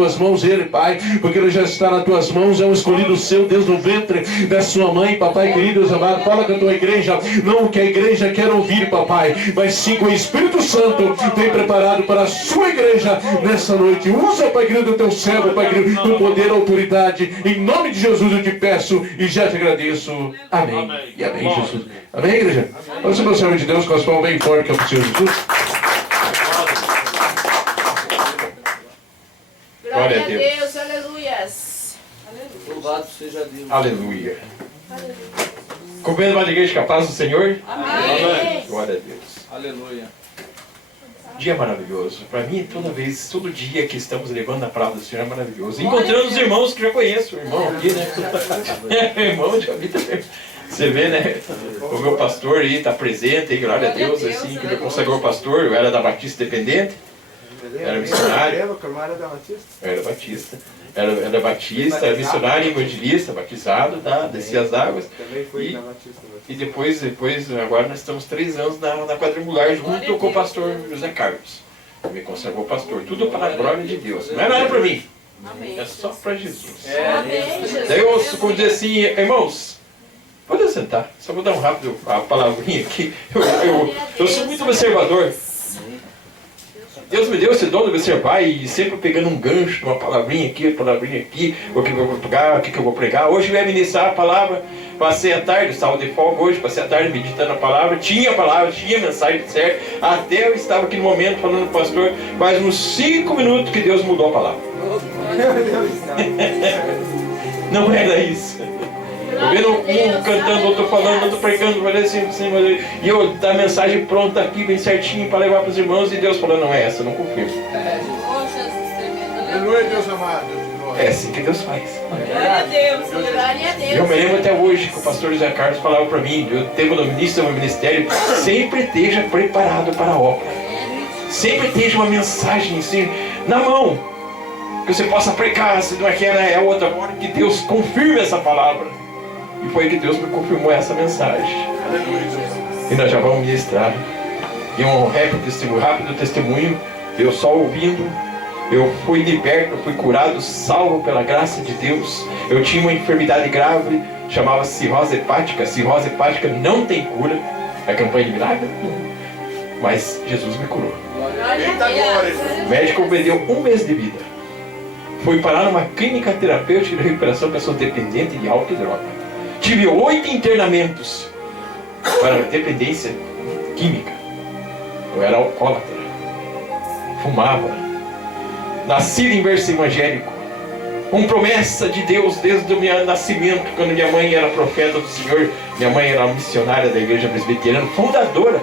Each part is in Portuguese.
tuas mãos ele, Pai, porque ele já está nas tuas mãos, é um escolhido seu, Deus, no ventre da sua mãe, papai querido, Deus amado. Fala com a tua igreja, não o que a igreja quer ouvir, papai, mas sim que o Espírito Santo tem preparado para a sua igreja nessa noite. Usa, Pai querido, o teu servo, Pai querido, com poder e autoridade, em nome de Jesus eu te peço e já te agradeço. Amém. E amém, Jesus. Amém, igreja? Vamos ser servo de Deus com as palmas bem fortes que é o Senhor Jesus. Glória a Deus, aleluias. Louvado seja Deus. Aleluia. Comendo uma igreja capaz do Senhor? Amém. Glória a Deus. Aleluia. Dia maravilhoso. Para mim, todo dia que estamos levando a palavra do Senhor é maravilhoso. Encontrando os irmãos que já conheço. O irmão aqui, né? Irmão de vida. Você vê, né? O meu pastor aí está presente, glória a Deus, assim, que me consagrou pastor. Eu era da Batista Dependente. Era missionário. Era batista. Era batista, era missionário, evangelista, batizado, tá? Descia as águas. E depois, agora nós estamos 3 anos na quadrangular junto com o pastor José Carlos. Me consagrou pastor. Tudo para a glória de Deus. Não é nada para mim. É só para Jesus. Daí eu ouço quando dizer assim, irmãos, pode sentar. Só vou dar um rápido a palavrinha aqui. Eu sou muito observador. Deus me deu esse dom de observar e sempre pegando um gancho, uma palavrinha aqui, o que eu vou pegar, o que eu vou pregar. Hoje eu ia ministrar a palavra, passei a tarde, estava de folga hoje, passei a tarde meditando a palavra, tinha mensagem certa, até eu estava aqui no momento falando com o pastor, quase uns 5 minutos que Deus mudou a palavra. Não era isso. Eu vendo um cantando, outro falando, outro pregando, falei assim, e eu da mensagem pronta aqui, bem certinho, para levar para os irmãos, e Deus falando, não é essa, não confio. Aleluia, Deus amado. É assim que Deus faz. Glória a Deus, glória a Deus. Eu me lembro até hoje que o pastor José Carlos falava para mim, eu tenho no ministro, no ministério, sempre esteja preparado para a obra. Sempre esteja uma mensagem assim, na mão, que você possa pregar, se não é aquela, é outra, hora que Deus confirme essa palavra. E foi que Deus me confirmou essa mensagem. E nós já vamos ministrar. E um rápido testemunho. Eu só ouvindo. Eu fui liberto, fui curado, salvo pela graça de Deus. Eu tinha uma enfermidade grave, chamava cirrose hepática. Cirrose hepática não tem cura. É campanha de milagre? Mas Jesus me curou. O médico me deu 1 mês de vida. Fui parar numa clínica terapêutica de recuperação de pessoas dependentes de álcool e droga. Tive 8 internamentos para dependência química. Eu era alcoólatra. Fumava. Nascido em berço evangélico. Com promessa de Deus desde o meu nascimento, quando minha mãe era profeta do Senhor. Minha mãe era missionária da igreja presbiteriana, fundadora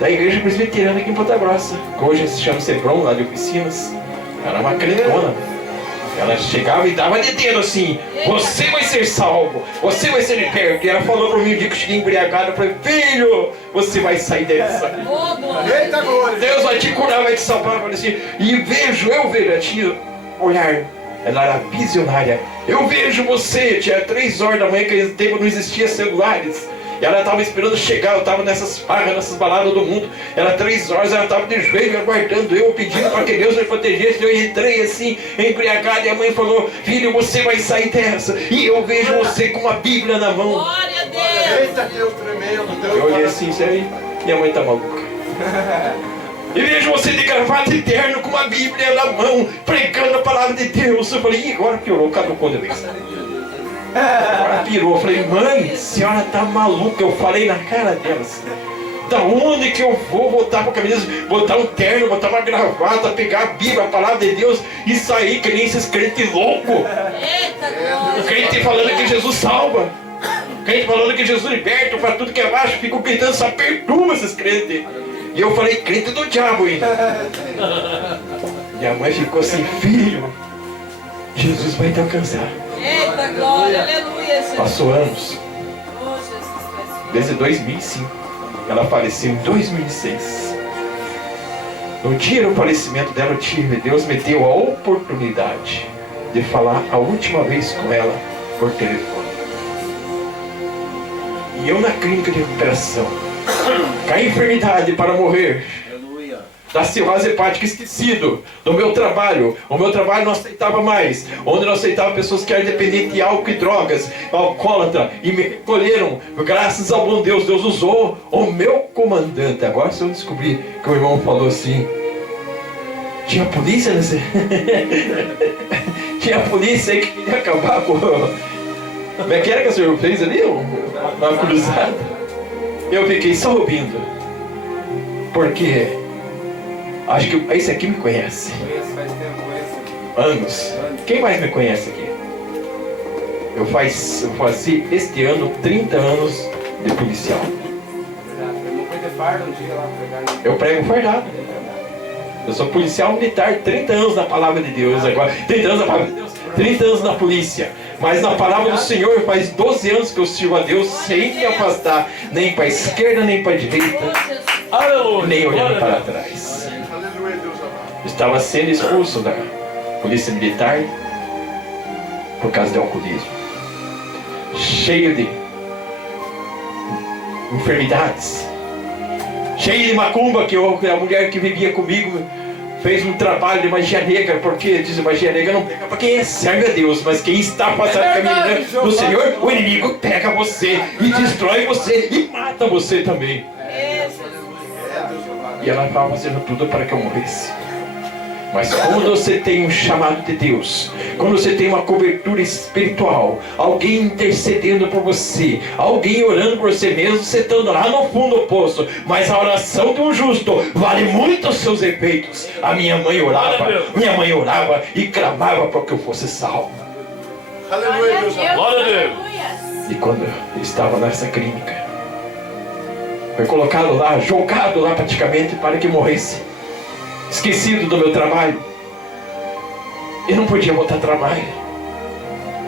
da igreja presbiteriana aqui em Ponta Grossa, que hoje se chama Sebron, lá de Oficinas. Era uma crentona. Ela chegava e dava de dedo assim, você vai ser salvo, você vai ser liberto. E ela falou para mim um dia que eu cheguei embriagado, eu falei, filho, você vai sair dessa. Deus vai te curar, vai te salvar. Eu falei assim, e eu vejo, ela tinha olhar, ela era visionária. Eu vejo você, tinha 3 horas da manhã, que naquele tempo não existia celulares. E ela estava esperando chegar, eu estava nessas farras, nessas baladas do mundo. Era 3 horas, ela estava de joelho, aguardando, eu pedindo para que Deus me protegesse. Eu entrei assim, embriagado, e a mãe falou, filho, você vai sair dessa. E eu vejo você com a Bíblia na mão. Glória a Deus. Eita, Deus tremendo. Eu olhei assim, isso aí, minha mãe está maluca. E vejo você de gravata eterno com a Bíblia na mão, pregando a palavra de Deus. Eu falei, e agora piorou, caducou de vez. Agora pirou. Eu falei, mãe, a senhora tá maluca. Eu falei na cara dela assim, da onde que eu vou botar uma camisa, botar um terno, botar uma gravata, pegar a Bíblia, a palavra de Deus e sair que nem esses crentes loucos? Eita, glória. Crente falando que Jesus salva, crente falando que Jesus liberta para tudo que é baixo, ficam gritando, só perturba esses crentes. E eu falei, crente do diabo ainda. Minha mãe ficou assim, filho, Jesus vai te alcançar. Eita, glória, aleluia, Jesus. Passou anos, Oh, Jesus. desde 2005. Ela faleceu em 2006. No dia do falecimento dela, Deus me deu a oportunidade de falar a última vez com ela por telefone. E eu na clínica de recuperação, com a enfermidade para morrer. Aleluia. da cirrose hepática esquecido, do meu trabalho. O meu trabalho não aceitava mais, onde não aceitava pessoas que eram dependentes de álcool e drogas, alcoólatra, e me recolheram. Graças ao bom Deus, Deus usou o meu comandante. Agora se eu descobri que o irmão falou assim, tinha polícia nesse... tinha polícia aí que queria acabar com... Como é que era que o senhor fez ali? Uma cruzada. Eu fiquei só ouvindo, porque acho que esse aqui me conhece. Faz tempo, Anos. Quem mais me conhece aqui? Eu fazia este ano 30 anos de policial. Não foi de fardo um dia lá pregar. Eu prego fardado. Eu sou policial militar, 30 anos na palavra de Deus agora. 30 anos na palavra de Deus, 30 anos na polícia. Mas na palavra do Senhor faz 12 anos que eu sirvo a Deus sem me afastar, nem para a esquerda, nem para a direita, nem olhando para trás. Aleluia, Deus amado. Eu estava sendo expulso da polícia militar por causa de alcoolismo. Cheio de enfermidades. Cheio de macumba, que a mulher que vivia comigo fez um trabalho de magia negra, porque diz magia negra não pega para quem serve a Deus, mas quem está passando caminhando no Senhor, o inimigo pega você e destrói você e mata você também. E ela estava fazendo tudo para que eu morresse. Mas quando você tem um chamado de Deus, quando você tem uma cobertura espiritual, alguém intercedendo por você, alguém orando por você mesmo, você estando lá no fundo do poço, mas a oração de um justo vale muito os seus efeitos. A minha mãe orava e clamava para que eu fosse salvo. Aleluia, Deus amado. Glória a Deus. E quando eu estava nessa clínica, foi colocado lá, jogado lá praticamente para que morresse. Esquecido do meu trabalho. Eu não podia botar trabalho.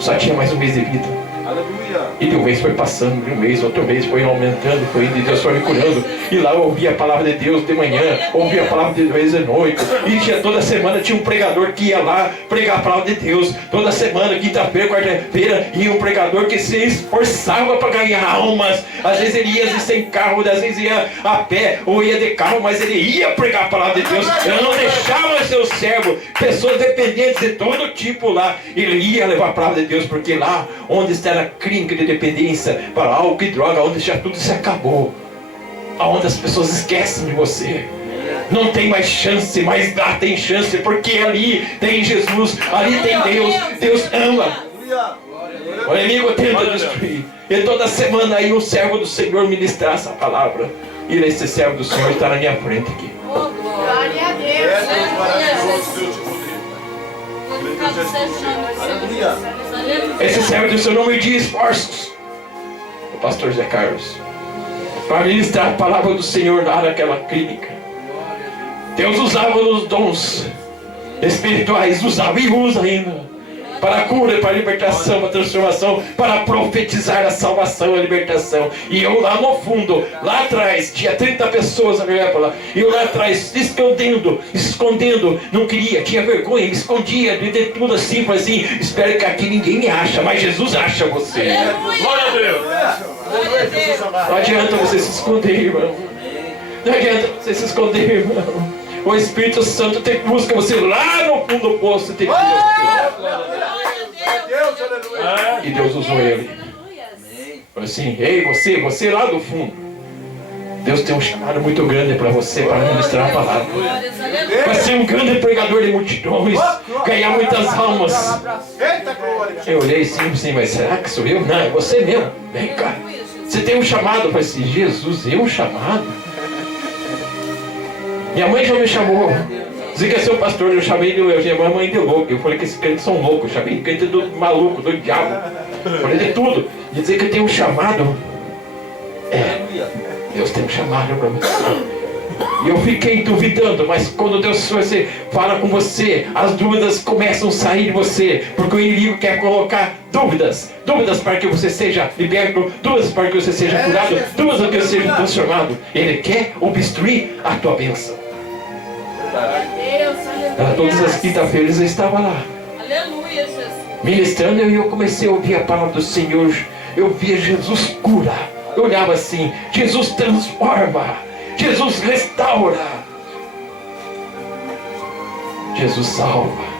Só tinha mais um mês de vida. Aleluia. E de um mês foi passando, de um mês, outro mês foi aumentando, foi indo, e Deus foi me curando. E lá eu ouvia a palavra de Deus de manhã, ouvia a palavra de Deus de noite. E toda semana tinha um pregador que ia lá pregar a palavra de Deus. Toda semana, quinta-feira, quarta-feira, ia um pregador que se esforçava para ganhar almas. Às vezes ele ia sem carro, às vezes ia a pé ou ia de carro, mas ele ia pregar a palavra de Deus. Eu não deixava seu servo, pessoas dependentes de todo tipo lá. Ele ia levar a palavra de Deus, porque lá onde está a clínica de dependência para álcool e droga, onde já tudo se acabou, aonde as pessoas esquecem de você, não tem mais chance, mas lá tem chance, porque ali tem Jesus, ali tem Deus. Deus ama. O inimigo tenta destruir, e toda semana aí um servo do Senhor ministrar essa palavra, e esse servo do Senhor está na minha frente aqui. Glória a É, Deus maravilhoso, Deus. Deus te poder. Aleluia. Esse servo do seu nome de esforços, o pastor Zé Carlos, para ministrar a palavra do Senhor lá naquela clínica. Deus usava os dons espirituais, usava e usa ainda, para a cura, para a libertação, para a transformação, para profetizar a salvação e a libertação. E eu lá no fundo, lá atrás, tinha 30 pessoas na minha época, e eu lá atrás, escondendo, não queria, tinha vergonha, me escondia de tudo assim, falei assim, espero que aqui ninguém me acha, mas Jesus acha você. Glória a Deus. Aleluia, Jesus amado. Não adianta você se esconder, irmão. Não adianta você se esconder, irmão. O Espírito Santo busca você lá no fundo do poço. Tem que Deus, aleluia. E Deus usou ele. Falou assim, ei, você lá do fundo. Deus tem um chamado muito grande para você, para ministrar a palavra. Vai ser um grande pregador de multidões, ganhar muitas almas. Eita glória. Eu olhei sim, mas será que sou eu? Não, é você mesmo. Vem cá. Você tem um chamado. Eu falei assim, Jesus, eu um chamado? Minha mãe já me chamou. Dizia que é seu pastor, eu chamei de minha mãe de louco. Eu falei que esses crentes são loucos. Eu chamei de crente do maluco, do diabo. Eu falei de tudo. E dizer que eu tenho um chamado. Deus tem um chamado para você. E eu fiquei duvidando, mas quando Deus fala com você, as dúvidas começam a sair de você, porque o inimigo quer colocar dúvidas para que você seja liberto, dúvidas para que você seja curado, dúvidas para que você seja transformado. Ele quer obstruir a tua bênção. Todas as quinta-feiras eu estava lá, Aleluia, Jesus. ministrando, e eu comecei a ouvir a palavra do Senhor. Eu via Jesus cura, eu olhava assim, Jesus transforma, Jesus restaura. Jesus salva.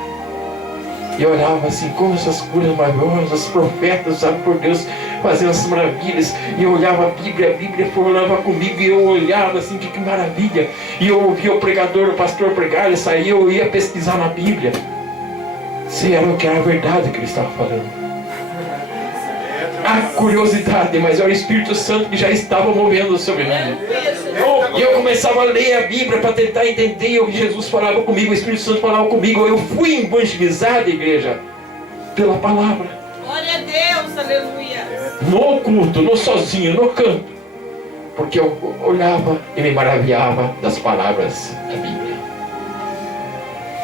E eu olhava assim, como essas curas maravilhosas, os profetas, sabe, por Deus, fazendo essas maravilhas. E eu olhava a Bíblia falava comigo, e eu olhava assim, que maravilha. E eu ouvia o pregador, o pastor pregar, ele saía, eu ia pesquisar na Bíblia se era o que era a verdade que ele estava falando. A curiosidade, mas era o Espírito Santo que já estava movendo sobre mim. E eu começava a ler a Bíblia para tentar entender o que Jesus falava comigo, o Espírito Santo falava comigo. Eu fui evangelizado, igreja, pela palavra. Glória a Deus, aleluia. No culto, no sozinho, no canto. Porque eu olhava e me maravilhava das palavras da Bíblia.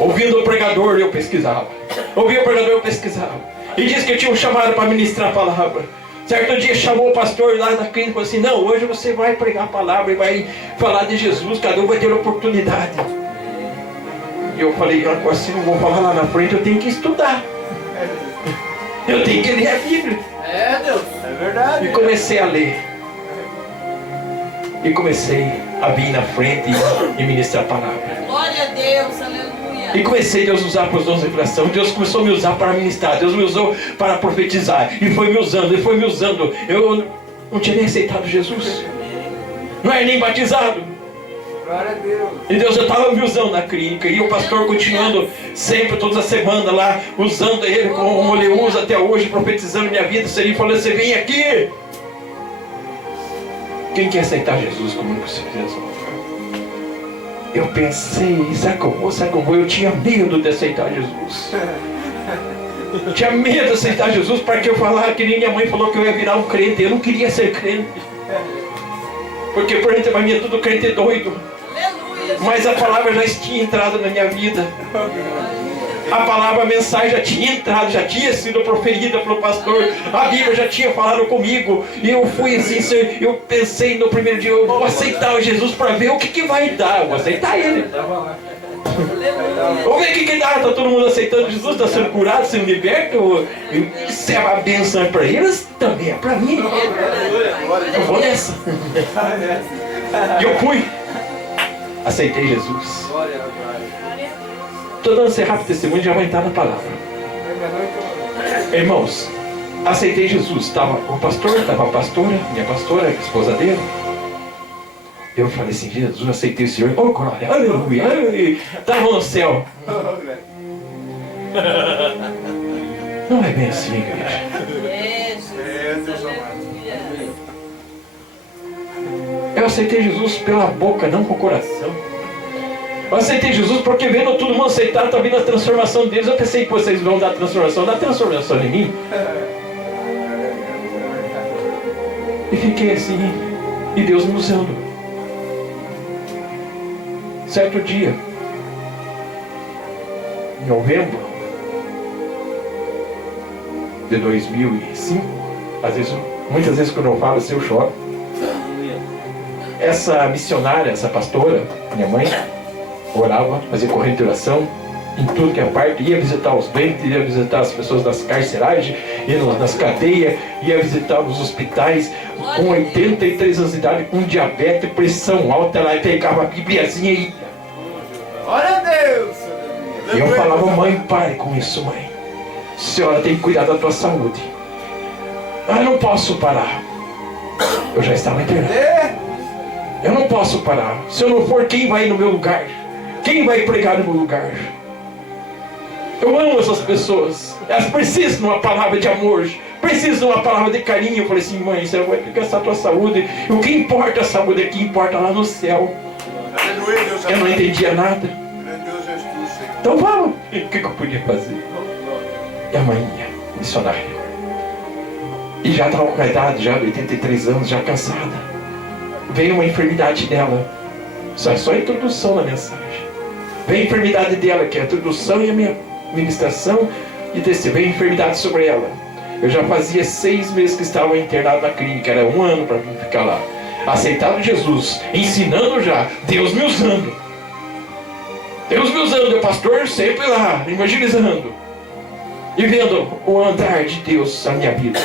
Ouvindo o pregador, eu pesquisava. Ouvia o pregador, eu pesquisava. E disse que eu tinha um chamado para ministrar a palavra. Certo dia chamou o pastor lá da clínica e falou assim: não, hoje você vai pregar a palavra e vai falar de Jesus, cada um vai ter oportunidade. E eu falei, agora se não vou falar lá na frente, eu tenho que estudar. Eu tenho que ler a Bíblia. É, Deus, é verdade. E comecei a ler. E comecei a vir na frente e ministrar a palavra. Glória a Deus, aleluia. E comecei Deus usar para os dons de revelação. Deus começou a me usar para ministrar. Deus me usou para profetizar. E foi me usando, e foi me usando. Eu não tinha nem aceitado Jesus. Não era nem batizado. Glória a Deus. E Deus já estava me usando na clínica. E o pastor continuando sempre, todas as semanas lá, usando ele como ele usa até hoje, profetizando minha vida. Ele falou: você vem aqui. Quem quer aceitar Jesus como único Senhor? Eu pensei, será que eu vou? Eu tinha medo de aceitar Jesus. Eu tinha medo de aceitar Jesus, porque eu falava que nem minha mãe falou que eu ia virar um crente. Eu não queria ser crente. Porque por dentro da minha tudo crente doido. Aleluia. Mas a palavra já tinha entrado na minha vida. A palavra, a mensagem já tinha entrado, já tinha sido proferida pelo pastor. A Bíblia já tinha falado comigo. E eu fui assim, eu pensei no primeiro dia, eu vou aceitar Jesus para ver o que vai dar. Eu vou aceitar ele. Vamos ver o que dá. Está todo mundo aceitando Jesus, está sendo curado, sendo liberto. Se é uma bênção para eles, também é para mim. Eu vou nessa. E eu fui. Aceitei Jesus. Estou dando esse rápido testemunho, já vai entrar na palavra. Irmãos, aceitei Jesus. Estava o pastor, estava a pastora, minha pastora, a esposa dele. Eu falei assim: Jesus, aceitei o Senhor. Oh, glória, aleluia, aleluia. Estava no céu. Não é bem assim, igreja. Eu aceitei Jesus pela boca, não com o coração. Eu aceitei Jesus porque vendo todo mundo aceitar, está vindo a transformação deles. Eu pensei que vocês vão dar transformação em mim. E fiquei assim, e Deus me usando. Certo dia, em novembro de 2005, muitas vezes quando eu falo assim, eu choro. Essa missionária, essa pastora, minha mãe, orava, fazia corrente de oração em tudo que é parte, ia visitar os doentes, ia visitar as pessoas das carceragens, ia nas cadeias, ia visitar os hospitais, com 83 anos de idade, com diabetes, pressão alta, ela pegava a bibliazinha e ia. Glória a Deus. E eu falava: mãe, pare com isso, mãe. A senhora tem que cuidar da tua saúde. Eu não posso parar. Eu já estava internado. Eu não posso parar. Se eu não for, quem vai no meu lugar? Quem vai pregar no meu lugar? Eu amo essas pessoas. Elas precisam de uma palavra de amor. Precisam de uma palavra de carinho. Eu falei assim: mãe, você vai gastar a tua saúde. E o que importa a saúde aqui, importa lá no céu. Eu não entendia nada. Então vamos. O que eu podia fazer? E a mãe ia, missionária. E já estava com a idade, já 83 anos, já cansada. Veio uma enfermidade dela. Só a introdução da mensagem. Veio a enfermidade dela, que é a introdução e a minha ministração. E veio a enfermidade sobre ela. Eu já fazia 6 meses que estava internado na clínica. Era 1 ano para mim ficar lá. Aceitado Jesus, ensinando já. Deus me usando. Deus me usando. O pastor sempre lá, evangelizando. E vendo o andar de Deus na minha vida.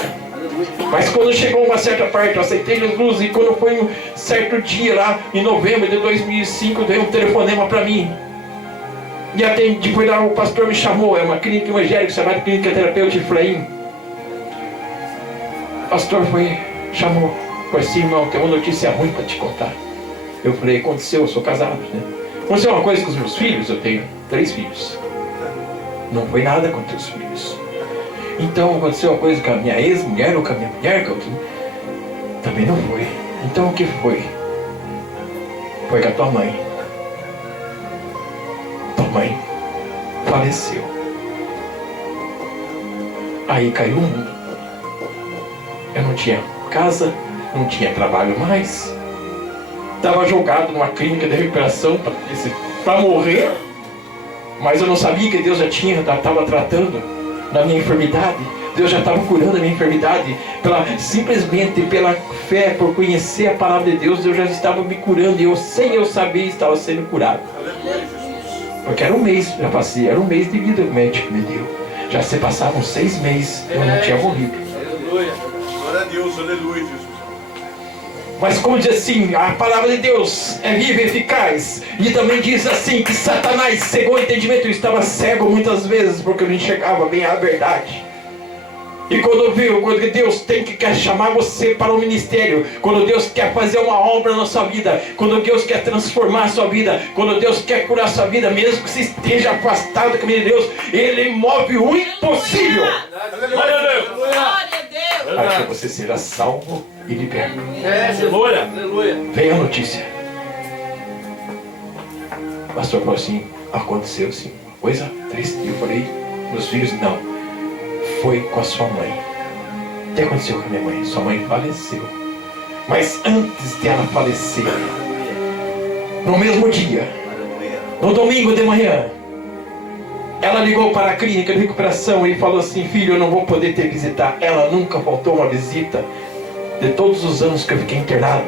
Mas quando chegou uma certa parte, eu aceitei Jesus. E quando foi um certo dia lá, em novembro de 2005, veio um telefonema para mim. E até depois lá o pastor me chamou, é uma clínica evangélica chamada Clínica Terapêutica Efraim. O pastor chamou, falou assim: irmão, tem uma notícia ruim para te contar. Eu falei: aconteceu, eu sou casado, né? Aconteceu uma coisa com os meus filhos, eu tenho 3 filhos. Não foi nada contra os filhos. Então aconteceu uma coisa com a minha ex-mulher ou com a minha mulher, que eu também não foi. Então o que foi? Foi com a tua mãe. Tua mãe faleceu. Aí caiu o mundo. Eu não tinha casa, não tinha trabalho mais. Estava jogado numa clínica de recuperação para morrer. Mas eu não sabia que Deus já estava tratando da minha enfermidade. Deus já estava curando a minha enfermidade. Simplesmente pela fé, por conhecer a palavra de Deus, Deus já estava me curando. E eu, sem eu saber, estava sendo curado. Porque era um mês, já passei, era um mês de vida que o médico me deu. Já se passavam 6 meses, eu não tinha morrido. Aleluia. Glória a Deus, aleluia, Jesus. Mas como diz assim, a palavra de Deus é viva e eficaz. E também diz assim que Satanás cegou o entendimento. Eu estava cego muitas vezes porque eu não enxergava bem a verdade. E quando Deus quer chamar você para o ministério, quando Deus quer fazer uma obra na sua vida, quando Deus quer transformar a sua vida, quando Deus quer curar a sua vida, mesmo que você esteja afastado do caminho de Deus, Ele move o impossível. Glória a Deus. Glória a Deus. Para que você seja salvo e liberto. Aleluia. Aleluia. Veio a notícia. O pastor falou assim: aconteceu assim, uma coisa triste. Eu falei: meus filhos, não. Foi com a sua mãe. O que aconteceu com a minha mãe? Sua mãe faleceu. Mas antes dela falecer, no mesmo dia, no domingo de manhã, ela ligou para a clínica de recuperação e falou assim: filho, eu não vou poder te visitar. Ela nunca faltou uma visita. De todos os anos que eu fiquei internado,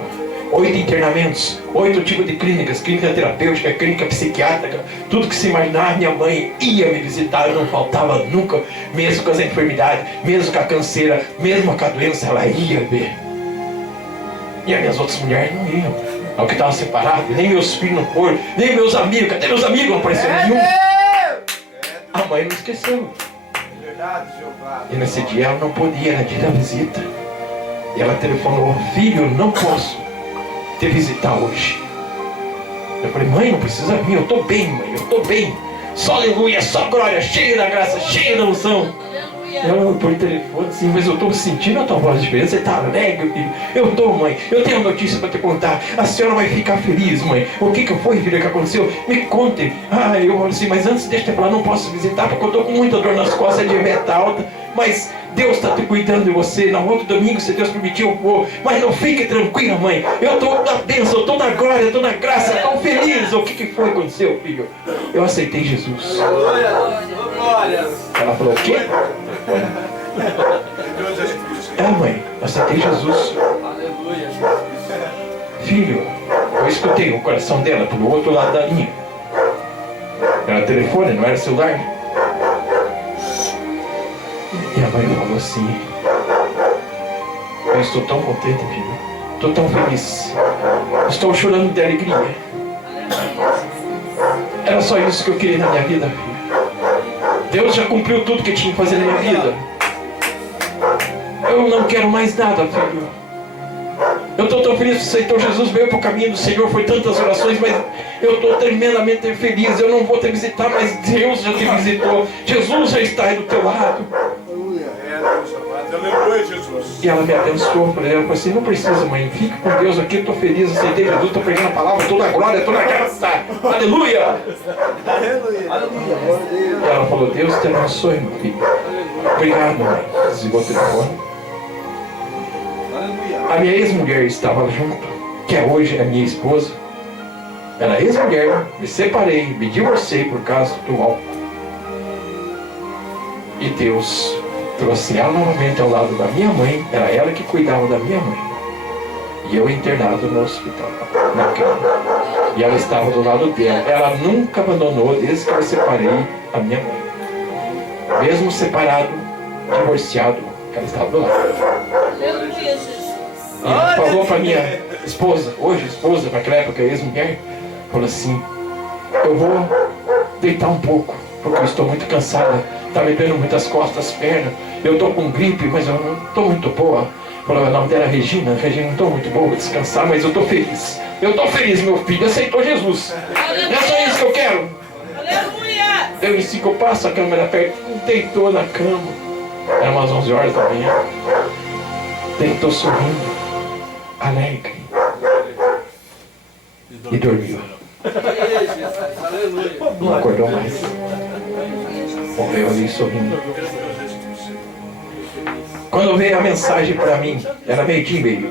8 internamentos, 8 tipos de clínicas, clínica terapêutica, clínica psiquiátrica, tudo que se imaginar, minha mãe ia me visitar, eu não faltava nunca, mesmo com as enfermidades, mesmo com a canseira, mesmo com a doença, ela ia ver. E as minhas outras mulheres não iam, ao que estavam separados, nem meus filhos não foram, nem meus amigos, cadê meus amigos? Não apareceu nenhum. A mãe não esqueceu. E nesse dia ela não podia, era dia da visita. E ela telefonou: filho, eu não posso te visitar hoje. Eu falei: mãe, não precisa vir, eu estou bem, mãe, eu estou bem. Só aleluia, só glória, cheio da graça, cheio da unção. Eu por telefone assim: mas eu estou sentindo a tua voz diferente, você está alegre, filho? Eu estou, mãe, eu tenho uma notícia para te contar. A senhora vai ficar feliz, mãe. O que foi, filho, que aconteceu? Me conte. Eu falo assim: mas antes deixa eu te falar, não posso visitar porque eu estou com muita dor nas costas, a diabetes alta. Mas Deus está te cuidando de você. No outro domingo, se Deus permitir, eu vou. Mas não fique tranquila, mãe. Eu estou na bênção, eu estou na glória, eu estou na graça, estou feliz. O que foi que aconteceu, filho? Eu aceitei Jesus. Glória. Glória. Ela falou: o quê? Mãe, eu aceitei Jesus. Aleluia. Filho, eu escutei o coração dela pelo outro lado da linha. Era telefone, não era celular. E a mãe falou assim: eu estou tão contente, filho. Estou tão feliz. Estou chorando de alegria. Era só isso que eu queria na minha vida, filho. Deus já cumpriu tudo que tinha que fazer na minha vida. Eu não quero mais nada, filho. Eu estou tão feliz que o Senhor Jesus veio para o caminho do Senhor. Foi tantas orações, mas eu estou tremendamente feliz. Eu não vou te visitar, mas Deus já te visitou. Jesus já está aí do teu lado. Aleluia, Jesus. E ela me abençoou. Ela falou assim: não precisa, mãe, fique com Deus aqui, eu estou feliz, aceitei Jesus, estou pregando a palavra, toda a glória, toda a graça. Aleluia. E ela falou: Deus te abençoe, meu filho. Obrigado, mãe. Desligou o telefone. A minha ex-mulher estava junto, que hoje é a minha esposa. Era ex-mulher, me separei, me divorciei por causa do álcool. E Deus trouxe ela novamente ao lado da minha mãe. Era ela que cuidava da minha mãe. E eu internado no hospital, na clínica. E ela estava do lado dela. Ela nunca abandonou desde que eu separei a minha mãe. Mesmo separado, divorciado, ela estava do lado. Aleluia, Jesus. E ela falou para minha esposa, hoje esposa, naquela época ex-mulher, falou assim: eu vou deitar um pouco, porque eu estou muito cansada. Está me doendo muitas costas, pernas. Eu estou com gripe, mas eu não estou muito boa. O nome dela é Regina. Regina, não estou muito boa, vou descansar, mas eu estou feliz. Eu estou feliz, meu filho aceitou Jesus. Não é só isso que eu quero. Aleluia! Deu em 5 passos, a câmera perto, deitou na cama. Era umas 11 horas da manhã. Deitou sorrindo, alegre. E dormiu. Não acordou mais. Morreu ali sorrindo. Quando veio a mensagem para mim, era 12:30.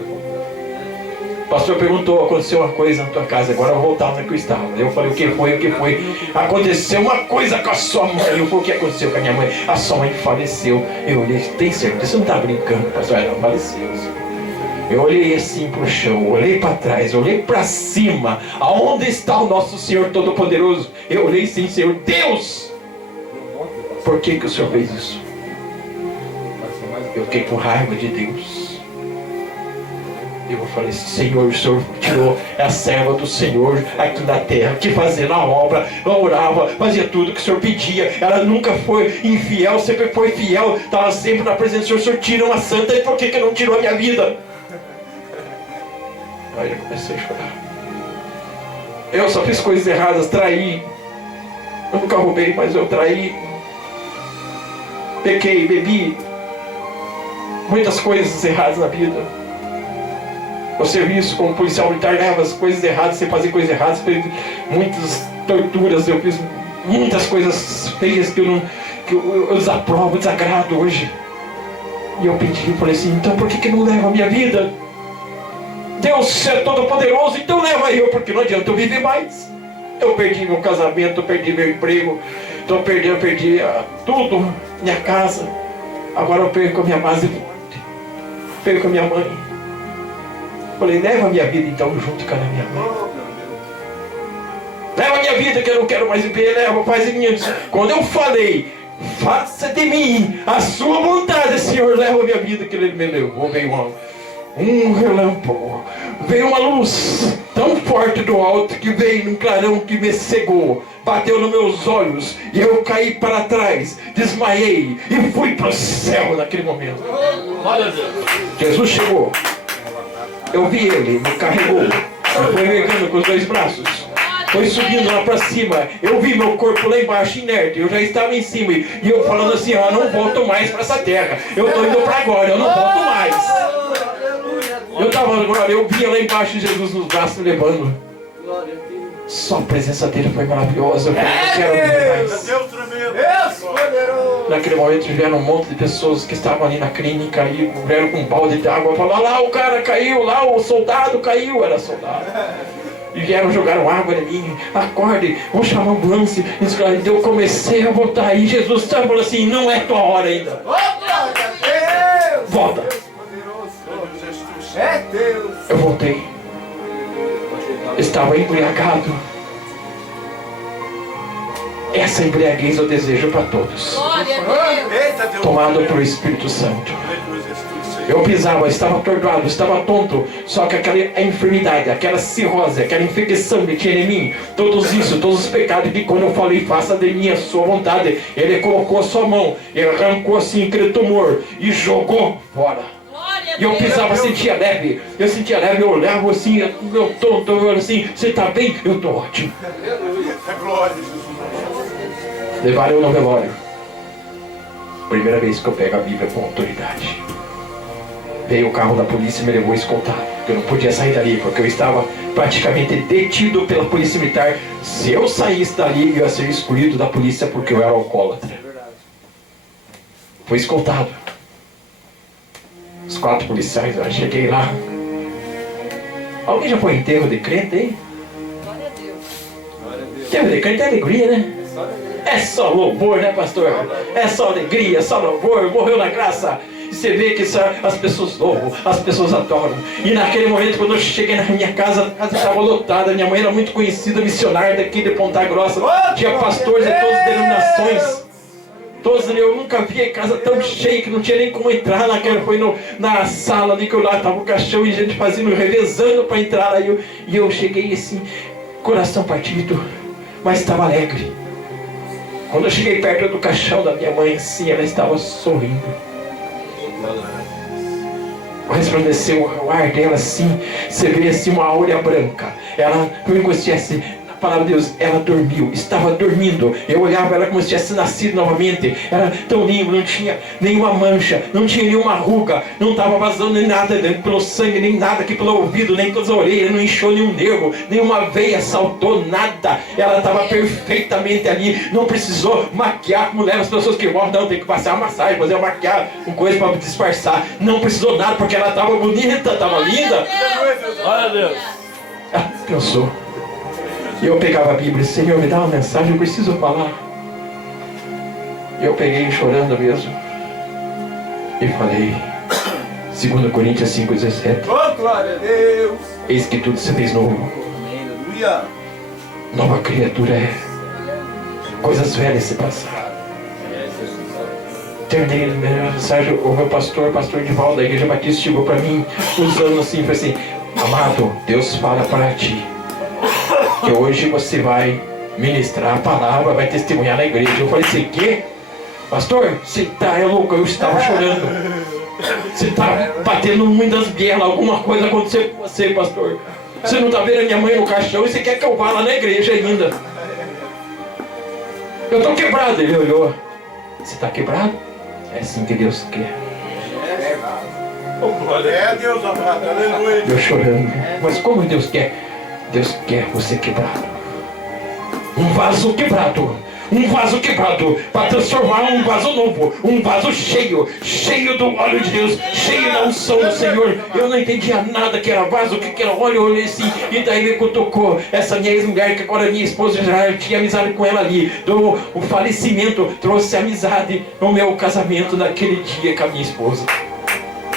O pastor perguntou: aconteceu uma coisa na tua casa, agora eu vou voltar onde eu estava. Eu falei: o que foi? O que foi? Aconteceu uma coisa com a sua mãe. Eu falei: o que aconteceu com a minha mãe? A sua mãe faleceu. Eu olhei: tem certeza? Você não está brincando, pastor? Ela faleceu. Eu olhei assim para o chão, olhei para trás, olhei para cima. Aonde está o nosso Senhor Todo-Poderoso? Eu olhei sim, Senhor Deus. Por que o Senhor fez isso? Eu fiquei com raiva de Deus. Eu falei: Senhor, o Senhor tirou a serva do Senhor aqui na terra, que fazendo a obra, ela orava, fazia tudo que o Senhor pedia. Ela nunca foi infiel, sempre foi fiel, estava sempre na presença do Senhor. O Senhor tira uma santa, e por que não tirou a minha vida? Aí eu comecei a chorar. Eu só fiz coisas erradas, traí. Eu nunca roubei, mas eu traí. Pequei, bebi. Muitas coisas erradas na vida. O serviço como policial militar leva as coisas erradas, sem fazer coisas erradas, fiz muitas torturas, eu fiz muitas coisas feias que eu desaprovo, desagrado hoje. E eu pedi, falei assim: então por que não leva a minha vida? Deus é todo poderoso, então leva eu, porque não adianta eu viver mais. Eu perdi meu casamento, eu perdi meu emprego, eu perdi tudo, minha casa. Agora eu perco a minha base forte, perco a minha mãe. Falei: leva a minha vida então junto com a minha mãe. Leva a minha vida que eu não quero mais viver, leva, faz em mim. Quando eu falei: faça de mim a sua vontade, Senhor, leva a minha vida, que Ele me levou. Veio um relâmpago, veio uma luz tão forte do alto, que veio num clarão que me cegou, bateu nos meus olhos, e eu caí para trás, desmaiei, e fui para o céu naquele momento. Jesus chegou. Eu vi Ele, me carregou, me foi pegando com os 2 braços, foi subindo lá para cima. Eu vi meu corpo lá embaixo, inerte, eu já estava em cima, e eu falando assim: eu não volto mais para essa terra, eu estou indo para agora, eu não volto mais. Eu via lá embaixo Jesus nos braços me levando. Só a presença dele foi maravilhosa. Eu não quero mais. Naquele momento vieram um monte de pessoas que estavam ali na clínica, e vieram com um balde de água, falaram: lá o cara caiu, lá o soldado caiu, era soldado. E vieram, jogaram água em mim: acorde, vou chamar a ambulância. E eu comecei a voltar, e Jesus estava falando assim: não é tua hora ainda. Volta. É Deus. Eu voltei. Estava embriagado. Essa embriaguez eu desejo para todos. Glória a Deus. Tomado pelo Espírito Santo. Eu pisava, estava atordoado, estava tonto. Só que aquela enfermidade, aquela cirrose, aquela infecção que tinha em mim, todos os pecados, que quando eu falei: faça de mim a sua vontade, Ele colocou a sua mão, Ele arrancou assim aquele tumor e jogou fora. E eu pisava, sentia leve. Eu sentia leve, eu olhava assim, eu tonto, eu olhava assim: você está bem? Eu estou ótimo. Levaram eu no velório. Primeira vez que eu pego a Bíblia com autoridade. Veio o carro da polícia e me levou escoltado. Eu não podia sair dali, porque eu estava praticamente detido pela polícia militar. Se eu saísse dali, eu ia ser excluído da polícia, porque eu era alcoólatra. Fui escoltado. Os 4 policiais, eu cheguei lá. Alguém já foi em enterro de crente, hein? Glória a Deus. Enterro de crente é alegria, né? É só louvor, né, pastor? É só alegria, só louvor. Morreu na graça. E você vê que as pessoas louvam, as pessoas adoram. E naquele momento, quando eu cheguei na minha casa, a casa estava lotada. Minha mãe era muito conhecida, missionária daqui de Ponta Grossa. Tinha pastores de todas as denominações. Eu nunca vi a casa tão cheia que não tinha nem como entrar naquela. Foi na sala ali que eu lá estava o caixão, e gente fazendo, revezando para entrar. E eu cheguei assim, coração partido, mas estava alegre. Quando eu cheguei perto do caixão da minha mãe, assim, ela estava sorrindo. Resplandeceu o ar dela assim, você vê assim uma áurea branca. Ela, como se tivesse, na palavra de Deus, ela dormiu, estava dormindo. Eu olhava ela como se tivesse nascido novamente. Era tão limpo, não tinha nenhuma mancha, não tinha nenhuma ruga, não estava vazando nem nada pelo sangue, nem nada aqui pelo ouvido, nem pelas orelhas, não inchou nenhum nervo, nenhuma veia saltou, nada. Ela estava perfeitamente ali, não precisou maquiar como leva as pessoas que morrem, não, tem que passar uma massagem, fazer uma maquiagem, com coisa para disfarçar. Não precisou nada, porque ela estava bonita, estava linda. Glória a Deus. Ela pensou. E eu pegava a Bíblia, Senhor, me dá uma mensagem, eu preciso falar. E eu peguei chorando mesmo. E falei, 2 Coríntios 5,17. Oh, glória a Deus. Eis que tudo se fez novo. Aleluia. Nova criatura é. Coisas velhas se passaram. Terminei a minha mensagem, o meu pastor Divaldo da Igreja Batista, chegou para mim, usando assim, falou assim, amado, Deus fala para ti, que hoje você vai ministrar a palavra, vai testemunhar na igreja. Eu falei assim, quê? Pastor, você tá louco? Eu estava chorando. Você está batendo muitas guerras, alguma coisa aconteceu com você, pastor. Você não está vendo a minha mãe no caixão e você quer que eu vá lá na igreja ainda. Eu estou quebrado. Ele olhou. Você está quebrado? É assim que Deus quer. É Deus amado, aleluia. Eu chorando. Mas como Deus quer? Deus quer você quebrado. Um vaso quebrado. Um vaso quebrado para transformar um vaso novo, um vaso cheio, cheio do óleo de Deus, cheio da unção do Senhor. Eu não entendia nada que era vaso, o que era óleo. Eu olhei assim, e daí me cutucou essa minha ex-mulher, que agora minha esposa, já tinha amizade com ela ali. O falecimento trouxe amizade no meu casamento naquele dia com a minha esposa.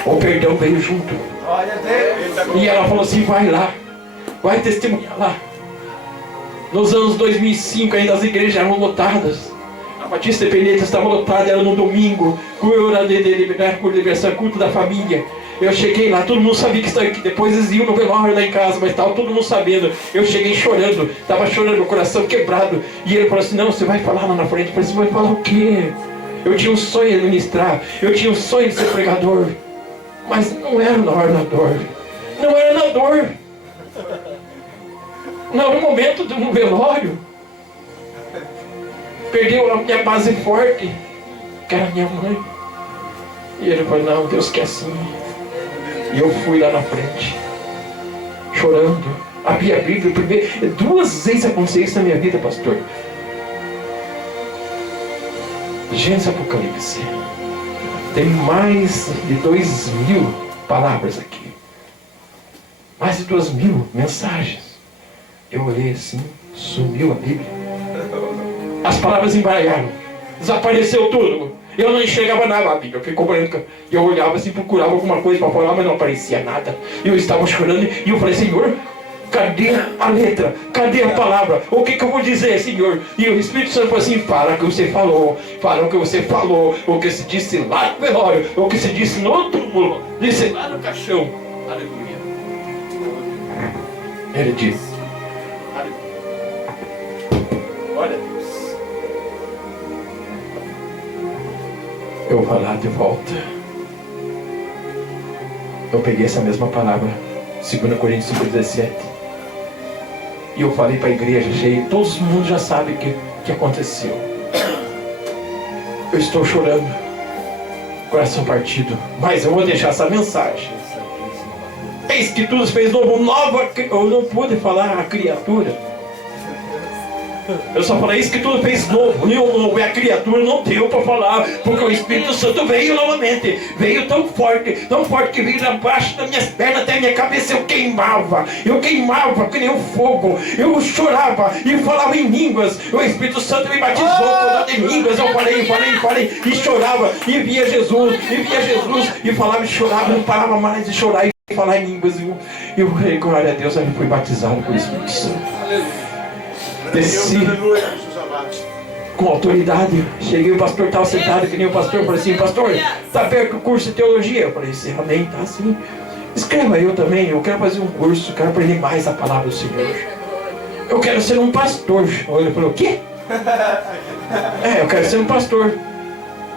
O perdão veio junto. Glória a Deus. E ela falou assim, vai lá, vai testemunhar lá. Nos anos 2005 ainda as igrejas eram lotadas. A Batista Independente estava lotada, era no domingo, cura de libertação, culto da família. Eu cheguei lá, todo mundo sabia que estava aqui. Depois eles iam no velório lá em casa, mas estava todo mundo sabendo. Eu cheguei chorando, estava chorando, o coração quebrado. E ele falou assim, não, você vai falar lá na frente. Eu falei, você vai falar o quê? Eu tinha um sonho de ministrar, eu tinha um sonho de ser pregador. Mas não era na hora da dor. Não era na dor. Não, no momento de um velório, perdeu a minha base forte, que era minha mãe. E ele falou, não, Deus quer assim. E eu fui lá na frente, chorando, abri a Bíblia, primeiro, 2 vezes aconteceu isso na minha vida, pastor. Gênesis Apocalipse. Tem mais de 2.000 palavras aqui. Mais de 2.000 mensagens. Eu olhei assim, sumiu a Bíblia. As palavras embaralharam. Desapareceu tudo. Eu não enxergava nada, a Bíblia ficou branca. E eu olhava assim, procurava alguma coisa para falar, mas não aparecia nada. Eu estava chorando e eu falei, Senhor, cadê a letra? Cadê a palavra? O que eu vou dizer, Senhor? E o Espírito Santo falou assim, fala o que você falou. Fala o que você falou. O que se disse lá no velório. O que se disse no túmulo. Disse lá no caixão. Aleluia. Ele disse. Olha Deus. Eu vou lá de volta. Eu peguei essa mesma palavra, 2 Coríntios 5,17. E eu falei para a igreja cheia, todo mundo já sabe o que aconteceu. Eu estou chorando, coração partido, mas eu vou deixar essa mensagem. Eis que tudo se fez novo, nova. Eu não pude falar a criatura. Eu só falei isso que tudo fez novo. E o novo é a criatura, não deu para falar, porque o Espírito Santo veio novamente. Veio tão forte que veio abaixo das minhas pernas até a minha cabeça. Eu queimava que nem um fogo. Eu chorava e falava em línguas. O Espírito Santo me batizou com em línguas. Eu falei e chorava e via Jesus e falava e chorava, não parava mais de chorar e falar em línguas. E eu glória a Deus, eu fui batizado pelo Espírito Santo. Desci com autoridade. Cheguei, o pastor estava sentado que nem o pastor. Falei assim, pastor, está aberto o curso de teologia? Eu falei assim, amém, está assim. Escreva eu também, eu quero fazer um curso, quero aprender mais a palavra do Senhor. Eu quero ser um pastor. Ele falou, o quê? Eu quero ser um pastor.